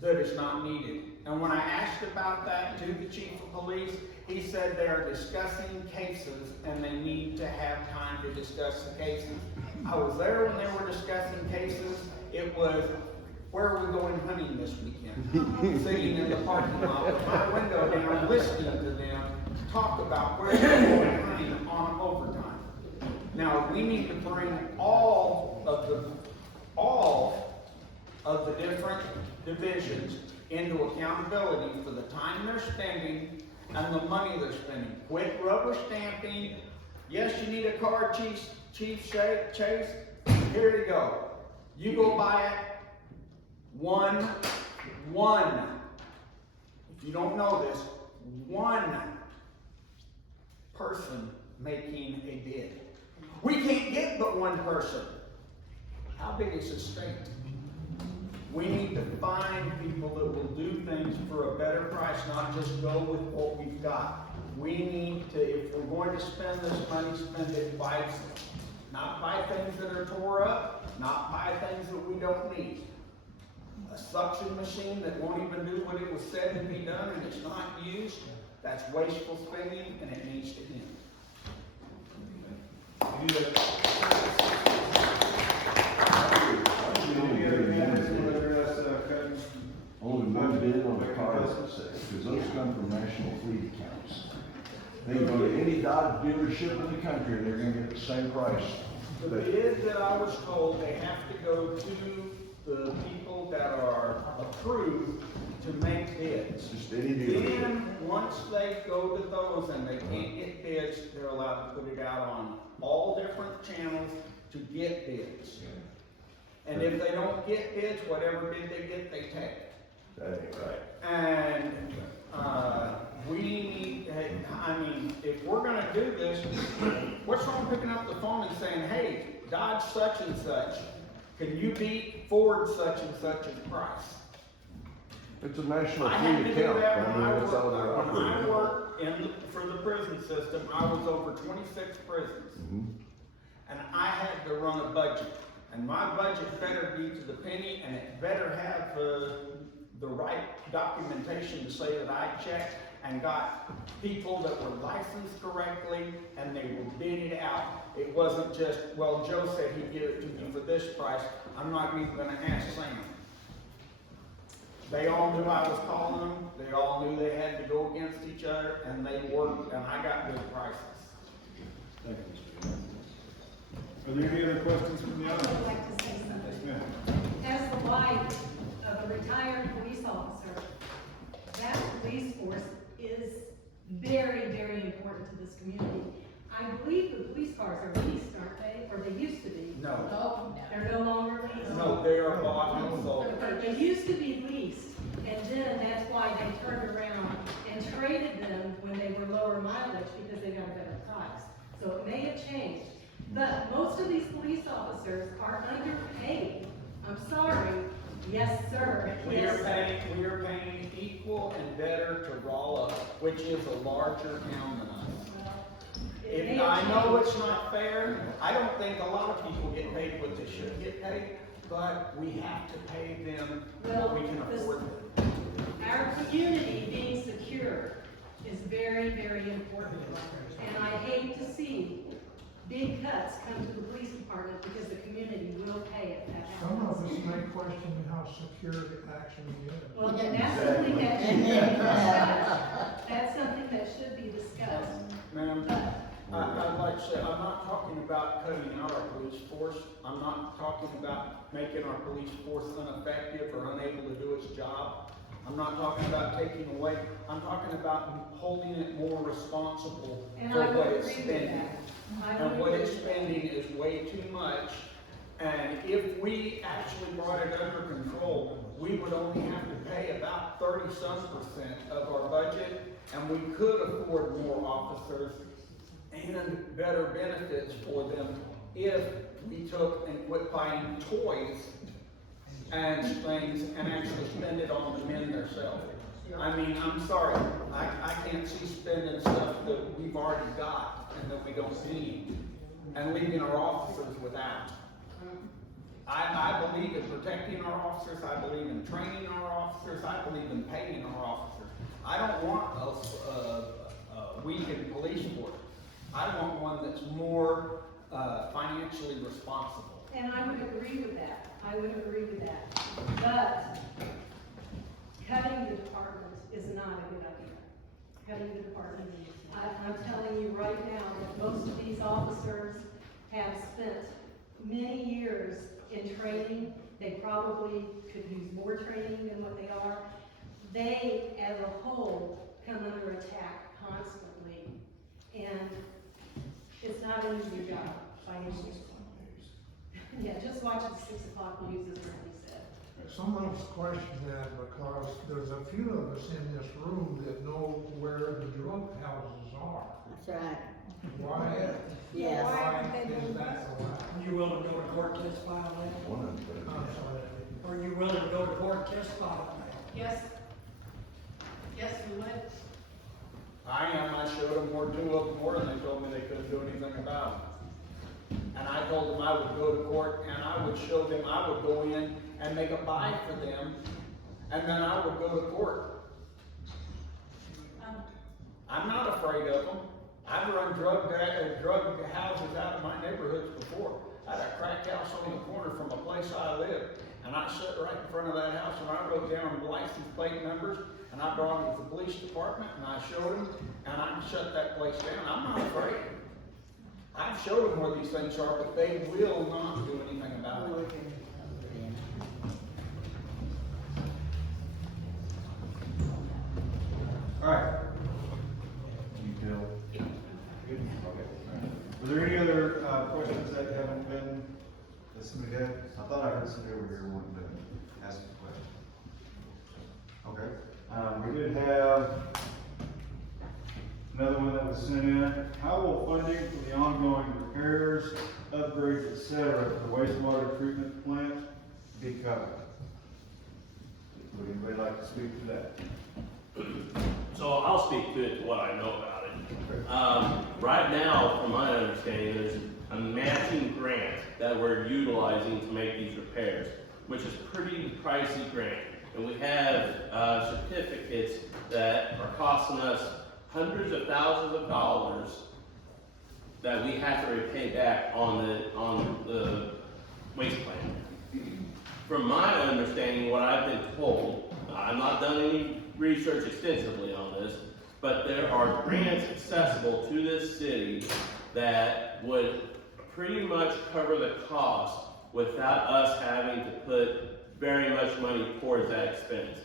that is not needed. And when I asked about that to the chief of police, he said they are discussing cases and they need to have time to discuss the cases. I was there when they were discussing cases. It was, where are we going hunting this weekend? Sitting in the parking lot with my window down, listening to them talk about where they're going hunting on overtime. Now, we need to bring all of the different divisions into accountability for the time they're spending and the money they're spending. Quit rubber stamping. Yes, you need a car, Chief Chase. Here you go. You go buy it. One. If you don't know this, one person making a bid. We can't get but one person. How big is the state? We need to find people that will do things for a better price, not just go with what we've got. We need to, if we're going to spend this money, spend it wisely. Not buy things that are tore up, not buy things that we don't need. A suction machine that won't even do what it was said to be done and it's not used, that's wasteful spending and it needs to end. Only one bid on the car, because those come from national fleet accounts. They can go to any Dodge dealership in the country and they're gonna get the same price. The bid that I was told, they have to go to the people that are approved to make bids. Just any deal. Then, once they go to those and they can't get bids, they're allowed to put it out on all different channels to get bids. And if they don't get bids, whatever bid they get, they take. That ain't right. And, we need, I mean, if we're gonna do this, what's wrong with picking up the phone and saying, hey, Dodge such and such, can you beat Ford such and such's price? It's a national I had to fleet do account. that I when I mean, that's how they're worked, when I operating. worked for the prison system, I was over 26 prisons. Mhm. And I had to run a budget. And my budget better be to the penny, and it better have the right documentation to say that I checked and got people that were licensed correctly, and they were bidded out. It wasn't just, well, Joe said he'd give it to me for this price, I'm not even gonna ask Sam. They all knew I was calling them, they all knew they had to go against each other, and they worked, and I got good prices. Thank you, Mr. Young. Are there any other questions from the I audience? would like to say Yes, something. ma'am. As the wife of a retired police officer, that police force is very, very important to this community. I believe the police cars are leased, aren't they, or they used to be? No, They're no longer leased? no, they are bought and sold. But they used to be leased, and then that's why they turned around and traded them when they were lower mileage because they got a better price. So it may have changed, but most of these police officers are underpaid. I'm sorry, yes, sir, We yes. are paying equal and better to Rolla, which is a larger town than us. Well, it may If, I have know changed. it's not fair, I don't think a lot of people get paid what they should get paid, but we have to pay them what we can Well, this- afford. Our community being secure is very, very important. And I hate to see big cuts come to the police department because the community will pay it. That Some of happens. us may question how secure it actually is. Well, then that's something that should be discussed. That's something that should be discussed. Ma'am, But I'd like to say, I'm not talking about cutting out our police force. I'm not talking about making our police force ineffective or unable to do its job. I'm not talking about taking away, I'm talking about holding it more responsible And for I what would it's agree with spending. that. I And would what agree it's with that. spending is way too much. And if we actually brought it under control, we would only have to pay about 30-some% of our budget, and we could afford more officers and better benefits for them if we took and quit buying toys and things and actually spend it on the men themselves. I mean, I'm sorry, I can't see spending stuff that we've already got and that we don't need, and leaving our officers without. I believe in protecting our officers, I believe in training our officers, I believe in paying our officers. I don't want a weakened police force. I want one that's more financially responsible. And I would agree with that. I would agree with that. But cutting the department is not a good idea. Cutting the department, I'm telling you right now that most of these officers have spent many years in training. They probably could use more training than what they are. They, as a whole, come under attack constantly. And it's not an easy job by any means. Yeah, just watch the 6 o'clock news, as Randy said. Some of us question that because there's a few of us in this room that know where the drug houses are. That's right. Why? Yes. Why is that allowed? Are you willing to go to court and testify on that? One of them. I'm sorry. Are you willing to go to court and testify on that? Yes. Yes, you would. I am, I showed them where 2 of them were, and they told me they couldn't do anything about it. And I told them I would go to court, and I would show them, I would go in and make a buy for them, and then I would go to court. I'm not afraid of them. I've run drug houses out of my neighborhoods before. I had a crack house on the corner from a place I live, and I sat right in front of that house, and I wrote down the license plate numbers, and I brought them to the police department, and I showed them, and I shut that place down. I'm not afraid. I've showed them where these things are, but they will not do anything about it. All right. You feel? Good? Okay. All right. Were there any other, questions that haven't been, that somebody had? I thought I heard somebody over here wanting to ask a question. Okay. We did have another one that was sent in. How will funding for the ongoing repairs, upgrades, et cetera, for the wastewater treatment plant be covered? Would anybody like to speak to that? So I'll speak to it, to what I know about it. Right now, from my understanding, there's a matching grant that we're utilizing to make these repairs, which is pretty pricey grant. And we have certificates that are costing us hundreds of thousands of dollars that we have to repay back on the waste plant. From my understanding, what I've been told, I've not done any research extensively on this, but there are grants accessible to this city that would pretty much cover the cost without us having to put very much money towards that expense.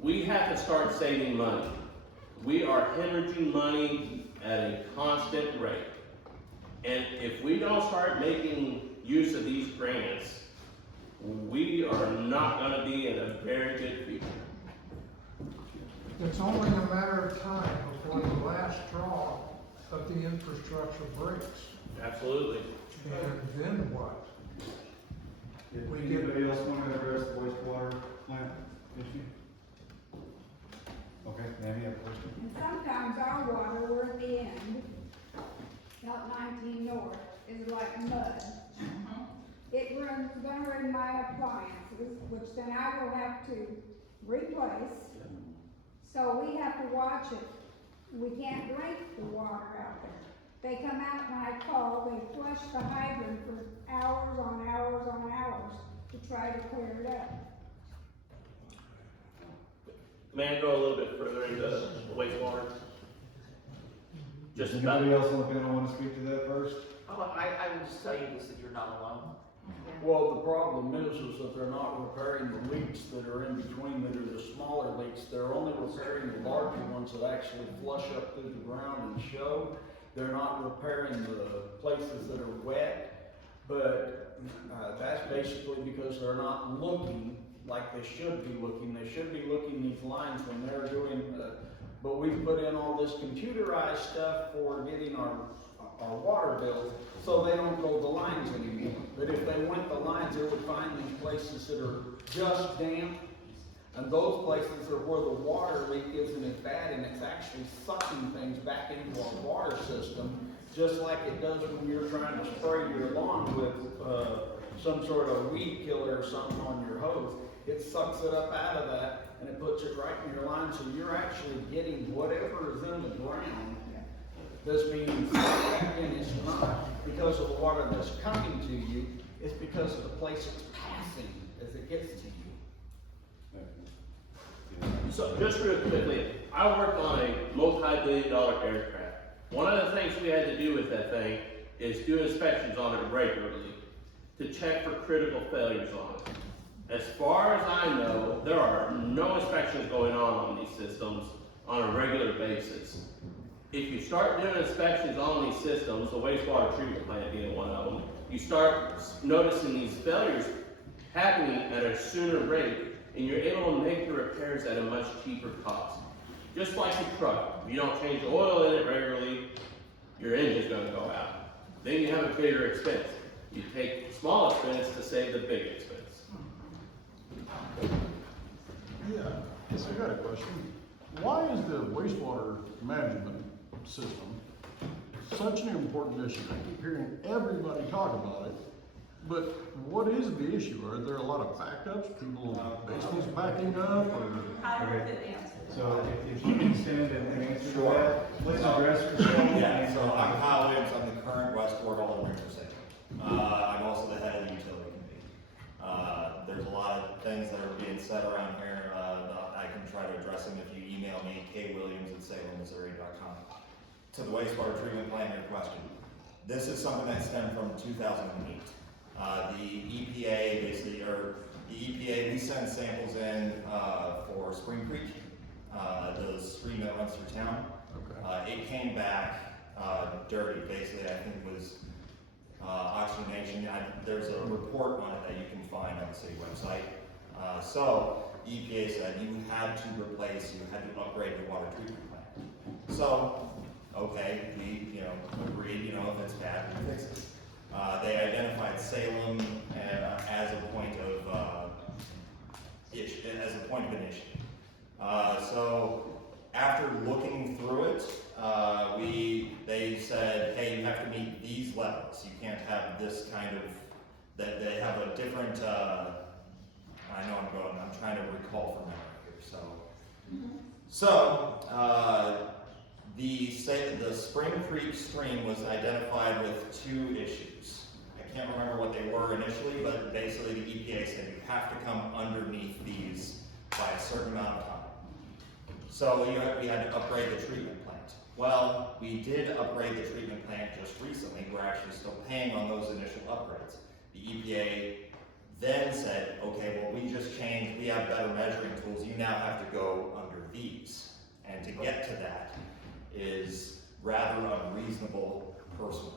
We have to start saving money. We are hemorrhaging money at a constant rate. And if we don't start making use of these grants, we are not going to be in a very good future. It's only a matter of time before the last straw of the infrastructure breaks. Absolutely. And then what? Did We get- anybody else want to address the wastewater plant issue? Okay, Mamie, you have a question? And sometimes our water, we're at the end, out 19 north, is like mud. It runs, gonna ruin my appliances, which then I will have to replace. So we have to watch it. We can't drink the water out there. They come out when I call, they flush the hydrant for hours on hours on hours to try to clear it up. May I go a little bit further into wastewater? Does Just anybody else on the panel want to speak to that first? Oh, I will just tell you this, that you're not alone. Well, the problem is that they're not repairing the leaks that are in between, that are the smaller leaks. They're only repairing the larger ones that actually flush up through the ground and show. They're not repairing the places that are wet, but that's basically because they're not looking like they should be looking. They should be looking these lines when they're doing, but we've put in all this computerized stuff for getting our water bills, so they don't go the lines anymore. But if they went the lines, they would find these places that are just damp, and those places are where the water leak isn't as bad, and it's actually sucking things back into our water system, just like it does when you're trying to spray your lawn with some sort of weed killer or something on your hose. It sucks it up out of that, and it puts it right in your line, so you're actually getting whatever is in the ground that's being sucked back in. It's not because of the water that's coming to you, it's because of the place it's passing as it gets to you. So just real quickly, I worked on a multi-billion-dollar aircraft. One of the things we had to do with that thing is do inspections on it regularly to check for critical failures on it. As far as I know, there are no inspections going on these systems on a regular basis. If you start doing inspections on these systems, the wastewater treatment plant being one of them, you start noticing these failures happening at a sooner rate, and you're able to make the repairs at a much cheaper cost. Just like your truck, if you don't change the oil in it regularly, your engine's gonna go out. Then you have a bigger expense. You take the small expense to save the big expense. Yeah, yes, I got a question. Why is the wastewater management system such an important issue? I keep hearing everybody talk about it, but what is the issue? Are there a lot of backups, people, basements backing up, or? Howard could answer. So if you can stand and answer to that, please address yourself. Yeah, so I'm Kyle Williams, I'm the current Westport Alderman for Salem. I'm also the head of the utility committee. There's a lot of things that are being said around here. I can try to address them if you email me, kwilliams@salemmissouri.com. To the wastewater treatment plant, your question. This is something that stemmed from 2008. The EPA basically, we send samples in for Spring Creek the stream that runs through town. Okay. It came back dirty, basically. I think it was oxygenation. There's a report on it that you can find on the city website. So EPA said you had to upgrade the water treatment plant. So, okay, we agreed. If it's bad, we fix it. They identified Salem as a point of an issue. So after looking through it, they said, hey, you have to meet these levels. You can't have this kind of, that they have a different, I'm trying to recall from memory here, the Spring Creek stream was identified with 2 issues. I can't remember what they were initially, but basically the EPA said you have to come underneath these by a certain amount of time. So we had to upgrade the treatment plant. Well, we did upgrade the treatment plant just recently. We're actually still paying on those initial upgrades. The EPA then said, okay, well, we just changed, we have better measuring tools, you now have to go under these. And to get to that is rather unreasonable personally.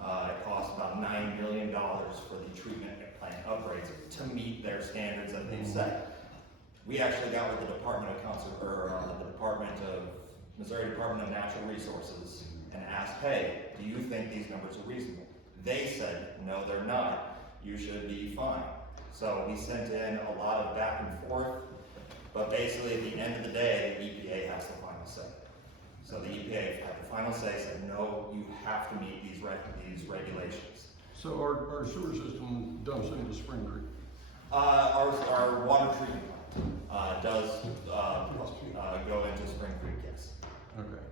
It costs about $9 million for the treatment plant upgrades to meet their standards that they've set. We actually got with the Missouri Department of Natural Resources and asked, hey, do you think these numbers are reasonable? They said, no, they're not. You should be fine. So we sent in a lot of back and forth, but basically at the end of the day, the EPA has the final say. So the EPA had the final say, said, no, you have to meet these regulations. So our sewer system dumps into Spring Creek? Our water treatment plant does go into Spring Creek, yes. Okay.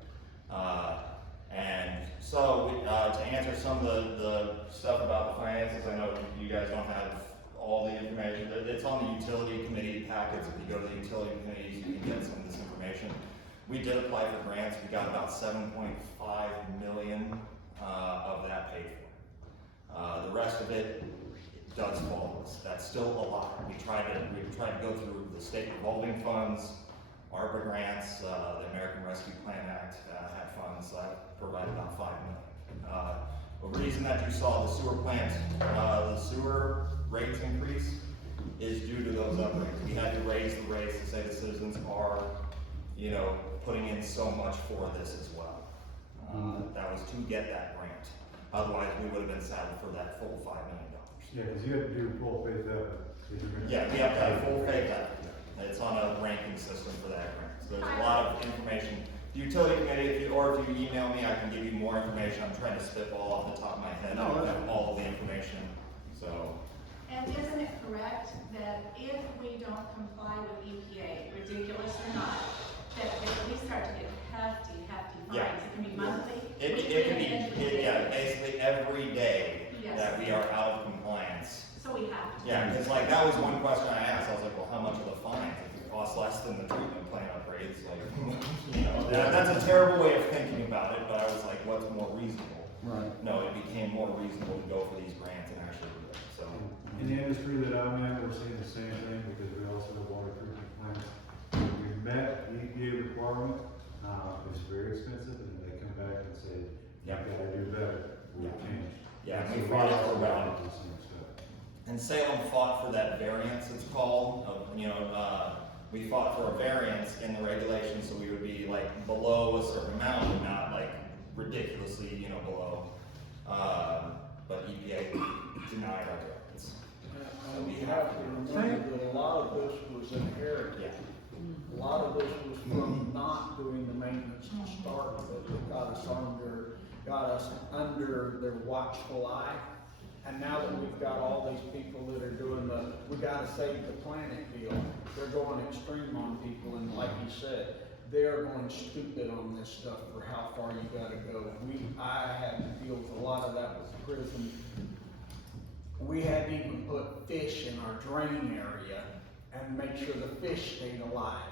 And so to answer some of the stuff about the finances, I know you guys don't have all the information. It's on the utility committee packets. If you go to the utility committees, you can get some of this information. We did apply for grants. We got about $7.5 million of that paid for. The rest of it does fall to us. That's still a lot. We tried to go through the state revolving funds, ARPA grants, the American Rescue Plan Act had funds that provided about $5 million. The reason that you saw the sewer plant, the sewer rates increase is due to those upgrades. We had to raise the rates to say the citizens are, putting in so much for this as well. That was to get that grant. Otherwise, we would have been saddled for that full $5 million. Yeah, because you have to do full faith effort. Yeah, we have to have full faith effort. It's on a ranking system for that grant. So there's a lot of information. The utility committee, or if you email me, I can give you more information. I'm trying to spitball off the top of my head. I don't have all of the information, so. And isn't it correct that if we don't comply with EPA, ridiculous or not, that we start to get hefty fines? Yeah. It can be monthly. It can be, basically every day Yes. that we are out of compliance. So we have to. Yeah, because that was one question I asked. I was like, well, how much are the fines? If it costs less than the treatment plant upgrades, that's a terrible way of thinking about it, but I was like, what's more reasonable? Right. No, it became more reasonable to go for these grants and actually do it, so. In the industry that I'm in, we're seeing the same thing because we also have water treatment plants. We've met the EPA requirement, it's very expensive, and they come back and say, you gotta do better, we've changed. Yeah, So we fought also for that. do the same stuff. And Salem fought for that variance, it's called, we fought for a variance in the regulations, so we would be like below a certain amount, and not like ridiculously, below. But EPA denied our variance. And we have to remember that a lot of this was inherited. Yeah. A lot of this was from not doing the maintenance to start with. It got us under their watchful eye. And now that we've got all these people that are doing we gotta save the planet deal, they're going extreme on people, and like you said, they're going stupid on this stuff for how far you gotta go. I had to deal with a lot of that with the prison. We had to even put fish in our drain area and make sure the fish stayed alive.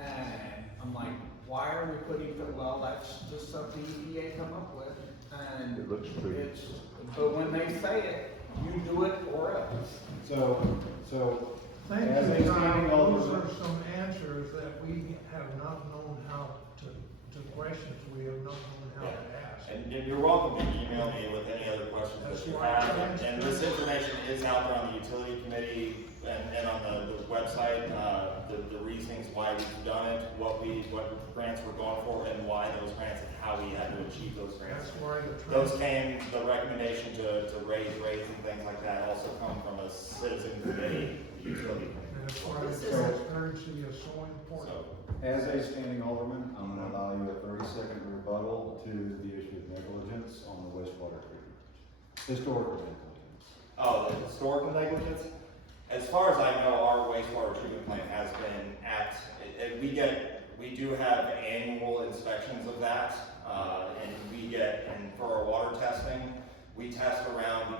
And I'm like, why are we putting, well, that's just something EPA come up with. And It looks pretty. but when they say it, you do it or else. So Thank As a you, Kyle. standing Those alderman. are some answers that we have not known how to questions we have not known how to ask. And you're welcome to email me with any other questions That's that you why have. I asked And this information is out there on the utility committee and on the website, the reasonings why we've done it, what grants we're going for, and why those grants and how we had to achieve those grants. That's why Those came, the recommendation to raise rates and things like that also come from a citizen committee, utility committee. And that's why the transparency is so important. So, As a standing alderman, I'm gonna allow you a 30-second rebuttal to the issue of negligence on the wastewater treatment. Historical negligence. oh, the historical negligence? As far as I know, our wastewater treatment plant has been we do have annual inspections of that, and for our water testing, we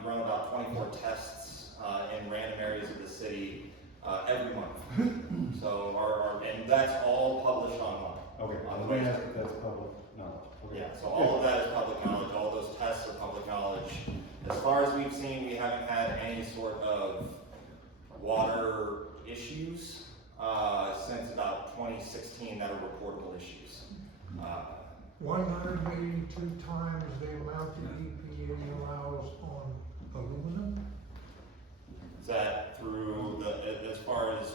run about 24 tests, in random areas of the city, every month. So and that's all published online. Okay, On I'm the gonna ask website. if that's public knowledge. Okay. Yeah, so all of that is public knowledge, all those tests are public knowledge. As far as we've seen, we haven't had any sort of water issues, since about 2016 that are reportable issues. 182 times the amount the EPA allows on aluminum. Is that through as far as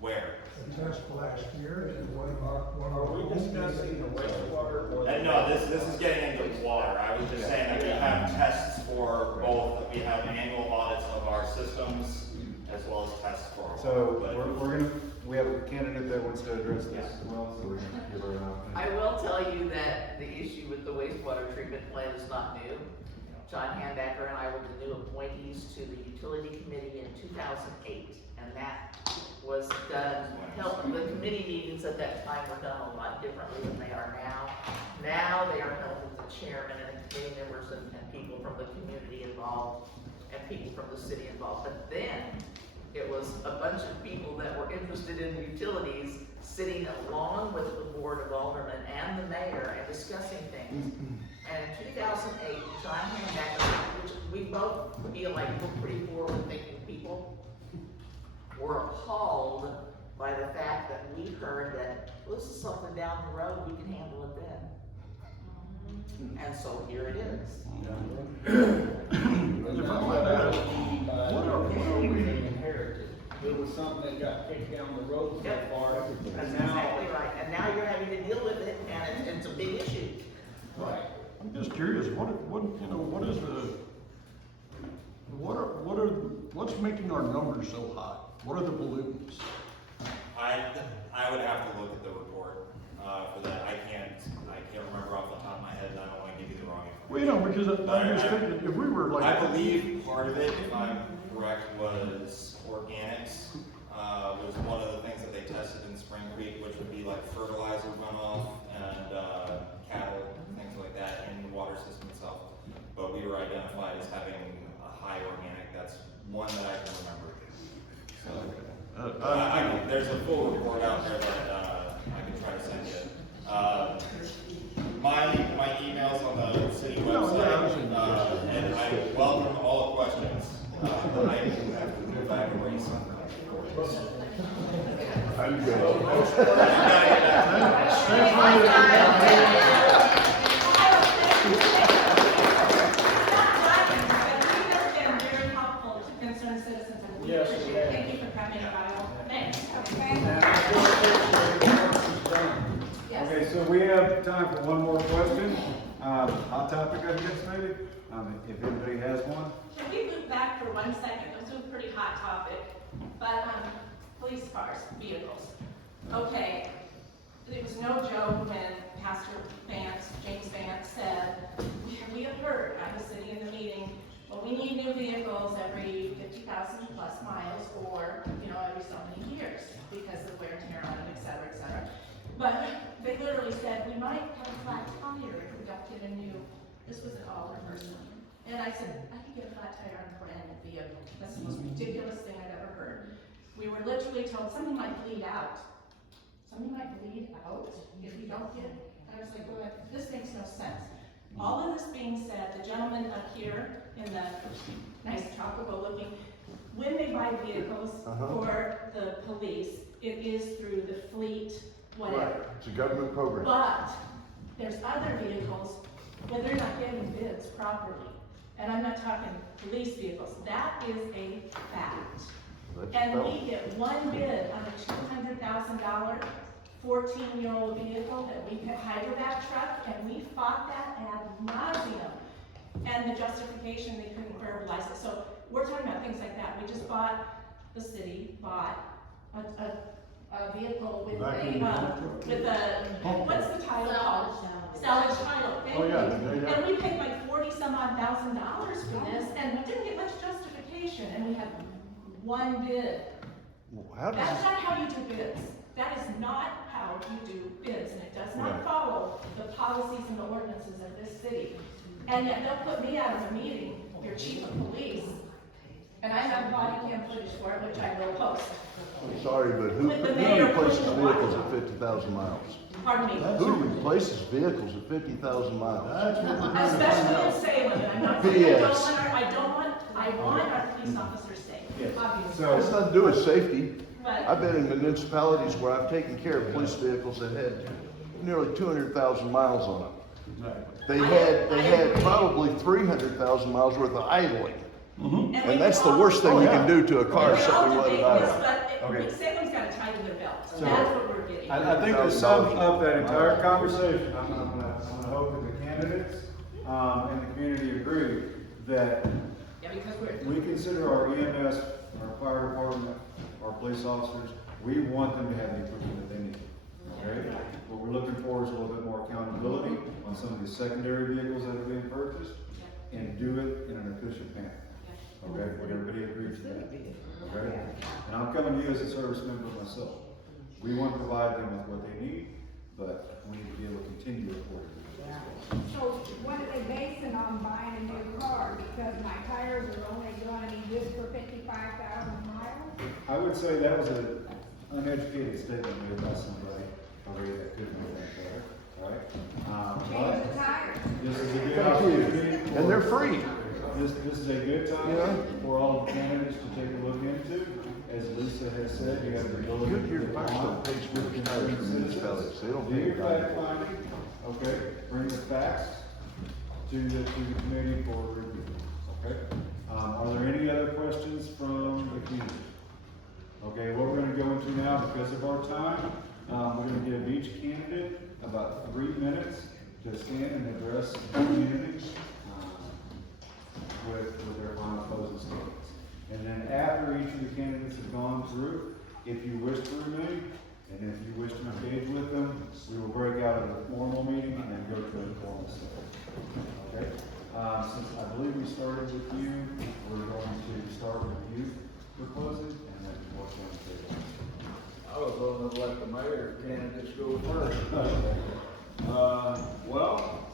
where? The test last year, it was Are we discussing the wastewater or? No, this is getting into water. I was just saying that we have tests for both, that we have annual audits of our systems as well as tests for. So, we have a candidate that wants to address this as well, so we're gonna give her an I opportunity. will tell you that the issue with the wastewater treatment plant is not new. John Hanbacker and I were the new appointees to the utility committee in 2008, and that was done, the committee meetings at that time were done a lot differently than they are now. Now they are held with the chairman and the committee members and people from the community involved and people from the city involved. But then, it was a bunch of people that were interested in utilities sitting along with the board of aldermen and the mayor and discussing things. And in 2008, John Hanbacker, which we both feel like we're pretty forward-thinking people, were appalled by the fact that we heard that, well, this is something down the road, we can handle it then. And so here it is. If I might ask, what are we? Inherited. It was something that got kicked down the road so Yep. far, That's and now. exactly right. And now you're having to deal with it, and it's a big issue. Right. I'm just curious, what's making our numbers so high? What are the balloons? I would have to look at the report, for that. I can't remember off the top of my head, and I don't wanna give you the wrong information. Well, you know, because I'm just thinking, if we were like. I believe part of it, if I'm correct, was organics, was one of the things that they tested in Spring Creek, which would be like fertilizer runoff and, cattle, things like that in the water system itself. But we were identified as having a high organic, that's one that I can remember. So, there's a full report out there that, I can try to send you. My email's on the city website, and I welcome all questions. But I have to go back and read some. How you doing? You've been very helpful to concerned citizens and we Yes, appreciate it. Thank you for coming, Kyle. Thanks. Okay, so we have time for one more question. Hot topic, I guess, maybe, if anybody has one. Can we move back for 1 second? This is a pretty hot topic, but, police cars, vehicles. Okay, it was no joke when Pastor Vance, James Vance said, we have heard, I was sitting in the meeting, well, we need new vehicles every 50,000 plus miles or, every so many years because of wear and tear on it, et cetera, et cetera. But they literally said, we might have a flat tire if we don't get a new, this was an older person. And I said, I could get a flat tire on a brand new vehicle. That's the most ridiculous thing I've ever heard. We were literally told something might bleed out. Something might bleed out if we don't get it. And I was like, well, this makes no sense. All of this being said, the gentleman up here in the nice tropical looking, when they buy vehicles Uh-huh. for the police, it is through the fleet, whatever. It's a government program. But there's other vehicles where they're not getting bids properly. And I'm not talking police vehicles, that is a fact. That's And felt. we get one bid on a $200,000 14-year-old vehicle that we put hydrovac truck, and we fought that ad nauseum. And the justification, they couldn't verbalize it. So we're talking about things like that. We just bought, the city bought a vehicle with what's the title called? Salvage title. Thank Oh, yeah, you. yeah. And we paid like $40-some-odd thousand for this, and we didn't get much justification, and we had one bid. How That's does, not how you do bids. That is not how you do bids, and it does not Right. follow the policies and the ordinances of this city. And yet they'll put me out of a meeting, your chief of police, and I have body cam footage for it, which I will post. I'm sorry, but who With the mayor replaces pushing the vehicles button. at 50,000 miles? Pardon me. Who replaces vehicles at 50,000 miles? That's what we're trying to find Especially in out. Salem, and I'm not saying Yes. I want our police officers safe, Yes. obviously. So- It's nothing to do with safety. But I've been in municipalities where I've taken care of police vehicles that had nearly 200,000 miles on them. They had probably 300,000 miles worth of idling. And that's the worst thing you can do to a car, we all something let debate it idle. this, but Okay. Salem's gotta tighten their belt. So- That's what we're getting. I think to sum up that entire conversation, I'm gonna hope that the candidates, and the community agree that Yeah, because we consider our EMS, our fire department, our police officers, we want them to have the equipment that they need. Okay? What we're looking for is a little bit more accountability on some of the secondary vehicles that are being purchased, and do it in an efficient manner. Okay, would everybody agree to that? Okay? And I'm coming to you as a service member myself. We want to provide them with what they need, but we need to be able to continue to afford it. So what are they basing on buying a new car? Because my tires are only gonna be good for 55,000 miles? I would say that was an uneducated statement made by somebody, already that could make that better, right? Change the tires. This is a good Thank you. opportunity. And they're free. This is a good time Yeah. for all the candidates to take a look into. As Lisa has said, you have the ability. Goodyear to Firestone pays for the tires for municipalities. They don't Do pay your a fact dime. finding, okay, bring the facts to the committee for review, okay? Are there any other questions from the community? Okay, what we're gonna go into now, because of our time, we're gonna give each candidate about 3 minutes to stand and address the community, with their final closing statements. And then after each of the candidates have gone through, if you wish to remain, and if you wish to engage with them, we will break out of the formal meeting and then go to the informal stuff. Okay? Since I believe we started with you, we're going to start with you for closing, and then work on the table. I was gonna let the mayor candidates go first. Well,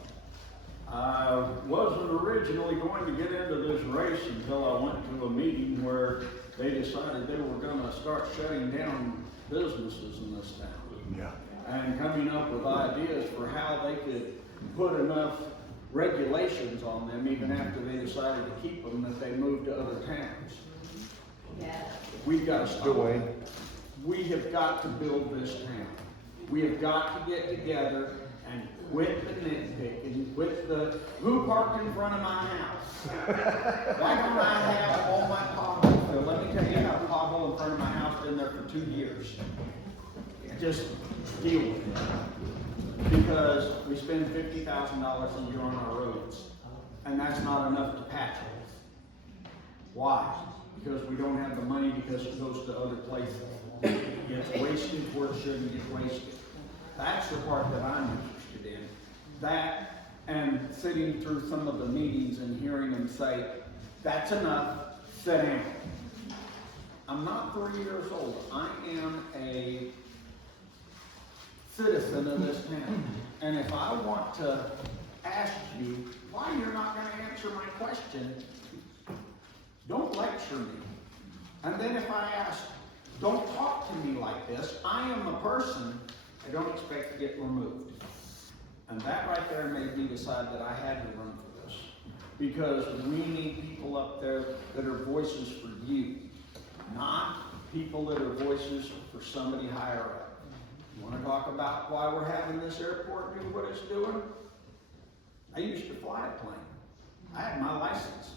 I wasn't originally going to get into this race until I went to a meeting where they decided they were gonna start shutting down businesses in this town. Yeah. And coming up with ideas for how they could put enough regulations on them, even after they decided to keep them, that they moved to other towns. We've got to stop. Dwayne. We have got to build this town. We have got to get together and quit the nitpicking, quit the, who parked in front of my house? Why don't I have all my potholes filled? Let me tell you, I have a pothole in front of my house, been there for 2 years. Just deal with it. Because we spend $50,000 a year on our roads, and that's not enough to patch it. Why? Because we don't have the money, because it goes to other places. It gets wasted where it shouldn't get wasted. That's the part that I'm interested in. That, and sitting through some of the meetings and hearing them say, that's enough, sit down. I'm not 3 years old. I am a citizen of this town. And if I want to ask you why you're not going to answer my question, don't lecture me. And then if I ask, don't talk to me like this, I am a person, I don't expect to get removed. And that right there made me decide that I had to run for this. Because we need people up there that are voices for you. not people that are voices for somebody higher up. You wanna talk about why we're having this airport do what it's doing? I used to fly a plane. I had my license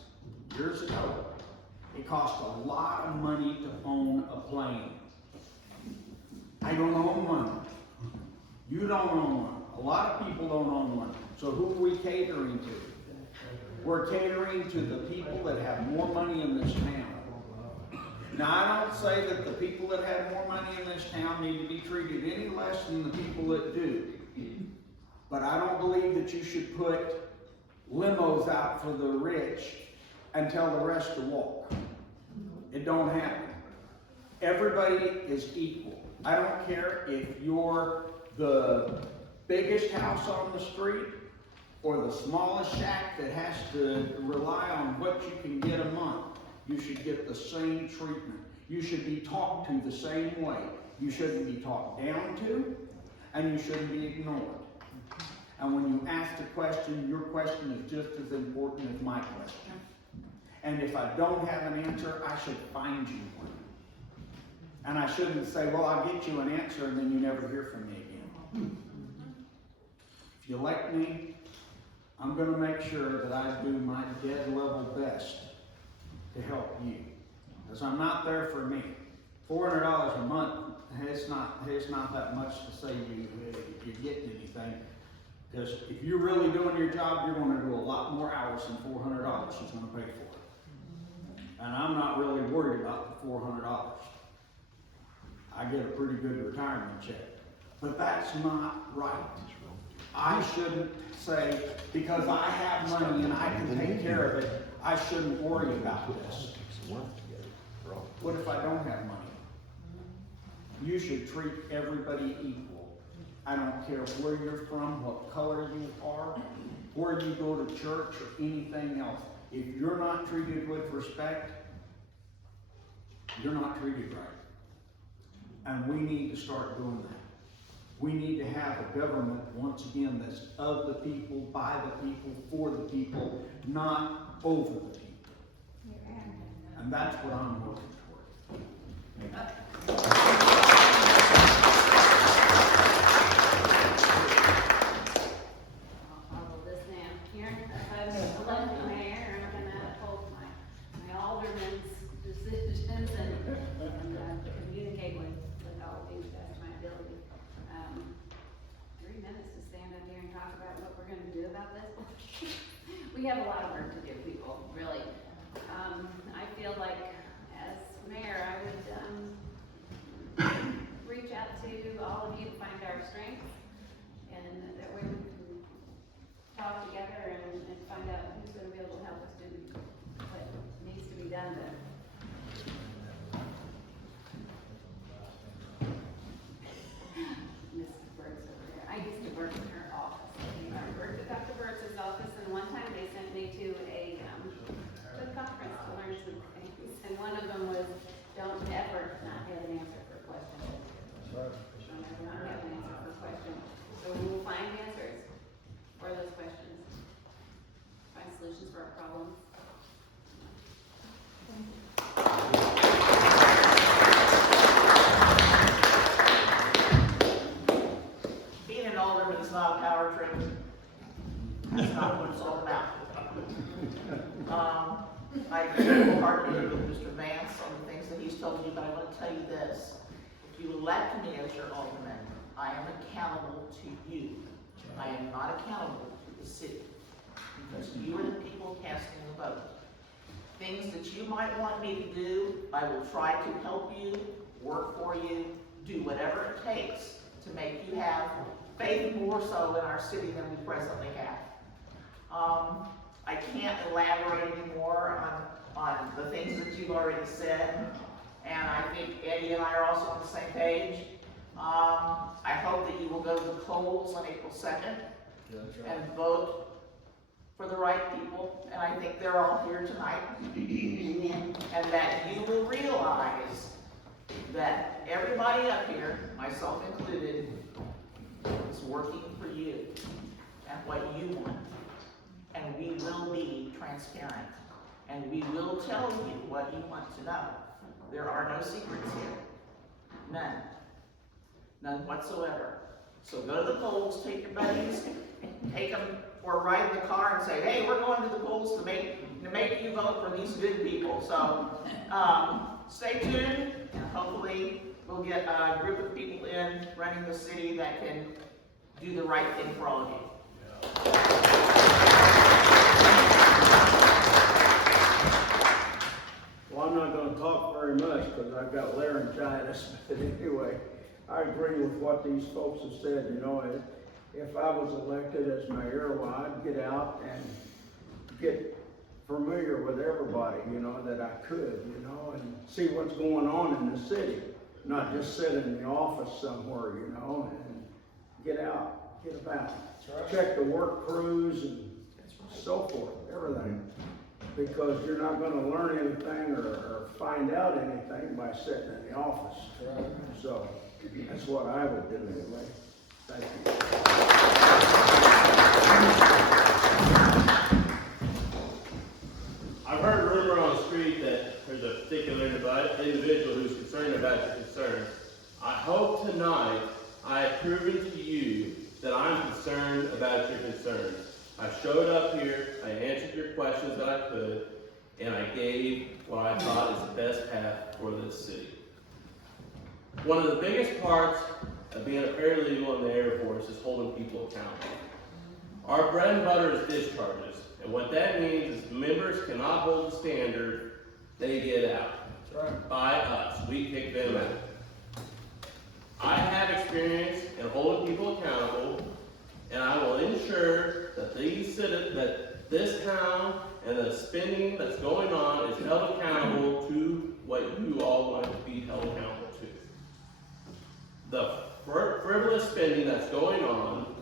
years ago. It cost a lot of money to own a plane. I don't own one. You don't own one. A lot of people don't own one. So who are we catering to? We're catering to the people that have more money in this town. Now, I don't say that the people that have more money in this town need to be treated any less than the people that do. But I don't believe that you should put limos out for the rich and tell the rest to walk. It don't happen. Everybody is equal. I don't care if you're the biggest house on the street or the smallest shack that has to rely on what you can get a month. You should get the same treatment. You should be talked to the same way. You shouldn't be talked down to, and you shouldn't be ignored. And when you ask the question, your question is just as important as my question. And if I don't have an answer, I should find you one. And I shouldn't say, well, I'll get you an answer, and then you never hear from me again. If you elect me, I'm gonna make sure that I do my dead level best to help you. Because I'm not there for me. $400 a month, it's not that much to say you're getting anything. Because if you're really doing your job, you're gonna do a lot more hours than $400 is gonna pay for it. And I'm not really worried about the $400. I get a pretty good retirement check. But that's not right. I shouldn't say, because I have money and I can take care of it, I shouldn't worry about this. What if I don't have money? You should treat everybody equal. I don't care where you're from, what color you are, where you go to church or anything else. If you're not treated with respect, you're not treated right. And we need to start doing that. We need to have a government, once again, that's of the people, by the people, for the people, not over the people. And that's what I'm working toward. Follow this now. Here, if I was elected mayor, I'm gonna uphold my alderman's decisions and communicate with all of you guys, my ability. 3 minutes to stand up here and talk about what we're gonna do about this. We have a lot of work to do, people, really. I feel like as mayor, I would reach out to all of you to find our strengths, and that way we can talk together and find out who's gonna be able to help us do what needs to be done to Mrs. Burks over there. I used to work in her office. I worked at Dr. Burks' office, and one time they sent me to a conference to learn some things. And one of them was, don't ever not have an answer for a question. Don't ever not have an answer for a question. So we will find answers for those questions. Find solutions for our problems. Being an alderman is not a power trip. That's not what it's all about. I agree wholeheartedly with Mr. Vance on the things that he's told you, but I want to tell you this. If you elect me as your alderman, I am accountable to you. I am not accountable to the city. Because you are the people casting the vote. Things that you might want me to do, I will try to help you, work for you, do whatever it takes to make you have faith more so in our city than we presently have. I can't elaborate anymore on the things that you've already said, and I think Eddie and I are also on the same page. I hope that you will go to the polls on April 2nd and vote for the right people, and I think they're all here tonight, and that you will realize that everybody up here, myself included, is working for you and what you want. And we will be transparent, and we will tell you what you want to know. There are no secrets here. None. None whatsoever. So go to the polls, take your buddies, take them for a ride in the car and say, hey, we're going to the polls to make you vote for these good people. So, stay tuned, and hopefully we'll get a group of people in running the city that can do the right thing for all of you. Well, I'm not gonna talk very much because I've got laryngitis, but anyway, I agree with what these folks have said. You know, if I was elected as mayor, well, I'd get out and get familiar with everybody, you know, that I could, you know, and see what's going on in the city. Not just sit in the office somewhere, you know, and get out, get about. Check the work crews and so forth, everything. Because you're not gonna learn anything or find out anything by sitting in the office. So, that's what I would do anyway. Thank you. I've heard a rumor on the street that there's a particular individual who's concerned about your concerns. I hope tonight I have proven to you that I'm concerned about your concerns. I showed up here, I answered your questions that I could, and I gave what I thought is the best path for this city. One of the biggest parts of being a paralegal in the Air Force is holding people accountable. Our bread and butter is discharges, and what that means is members cannot hold the standard, they get out. By us, we kick them out. I have experience in holding people accountable, and I will ensure that that this town and the spending that's going on is held accountable to what you all want to be held accountable to. The frivolous spending that's going on,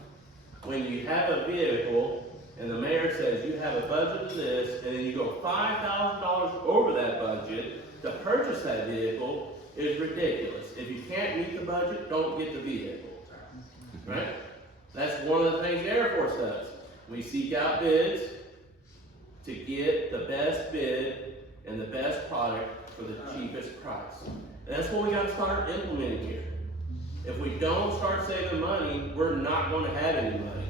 when you have a vehicle and the mayor says you have a budget of this, and then you go $5,000 over that budget to purchase that vehicle, is ridiculous. If you can't meet the budget, don't get the vehicle. Right? That's one of the things the Air Force does. We seek out bids to get the best bid and the best product for the cheapest price. And that's what we got to start implementing here. If we don't start saving money, we're not going to have any money.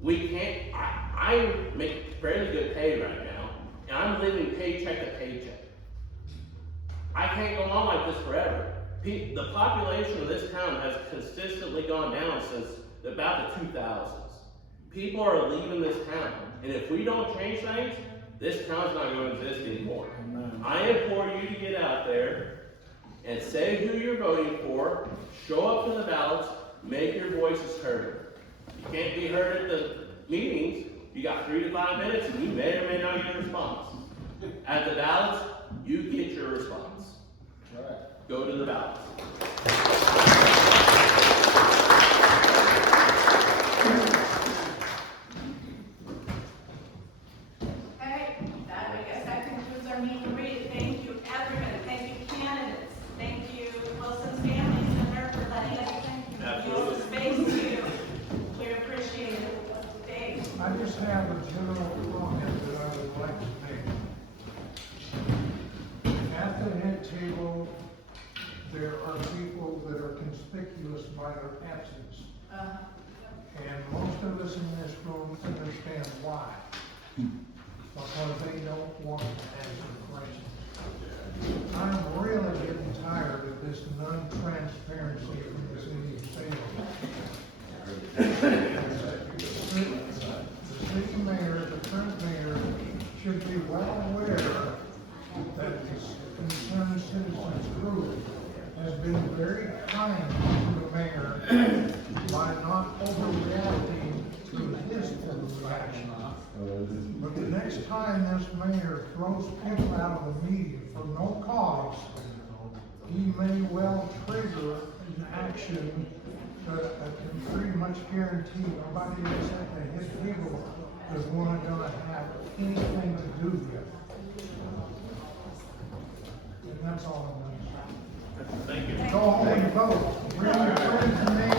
We can't, I make fairly good pay right now, and I'm living paycheck to paycheck. I can't go on like this forever. The population of this town has consistently gone down since about the 2000s. People are leaving this town, and if we don't change things, this town's not going to exist anymore. I implore you to get out there and say who you're voting for, show up to the ballots, make your voices heard. You can't be heard at the meetings. You got 3 to 5 minutes, and you may or may not get a response. At the ballots, you get your response. Go to the ballots. Okay, I guess that concludes our meeting. Thank you, everybody. Thank you, candidates. Thank you, Wilson's Family Center, for letting us use the space too. We appreciate it. Thanks. I just have a general comment that I would like to make. At the head table, there are people that are conspicuous by their absence. And most of us in this room understand why. Because they don't want to answer questions. I'm really getting tired of this non-transparency from the city of Salem. The city mayor, the current mayor, should be well aware that this concerned citizens group has been very kind to the mayor by not overreacting to his overreaction. But the next time this mayor throws people out of a meeting for no cause, he may well trigger an action that I can pretty much guarantee nobody except his people is gonna have anything to do with. And that's all I'm gonna say. Thank you. Go home and vote. Bring your friends and neighbors.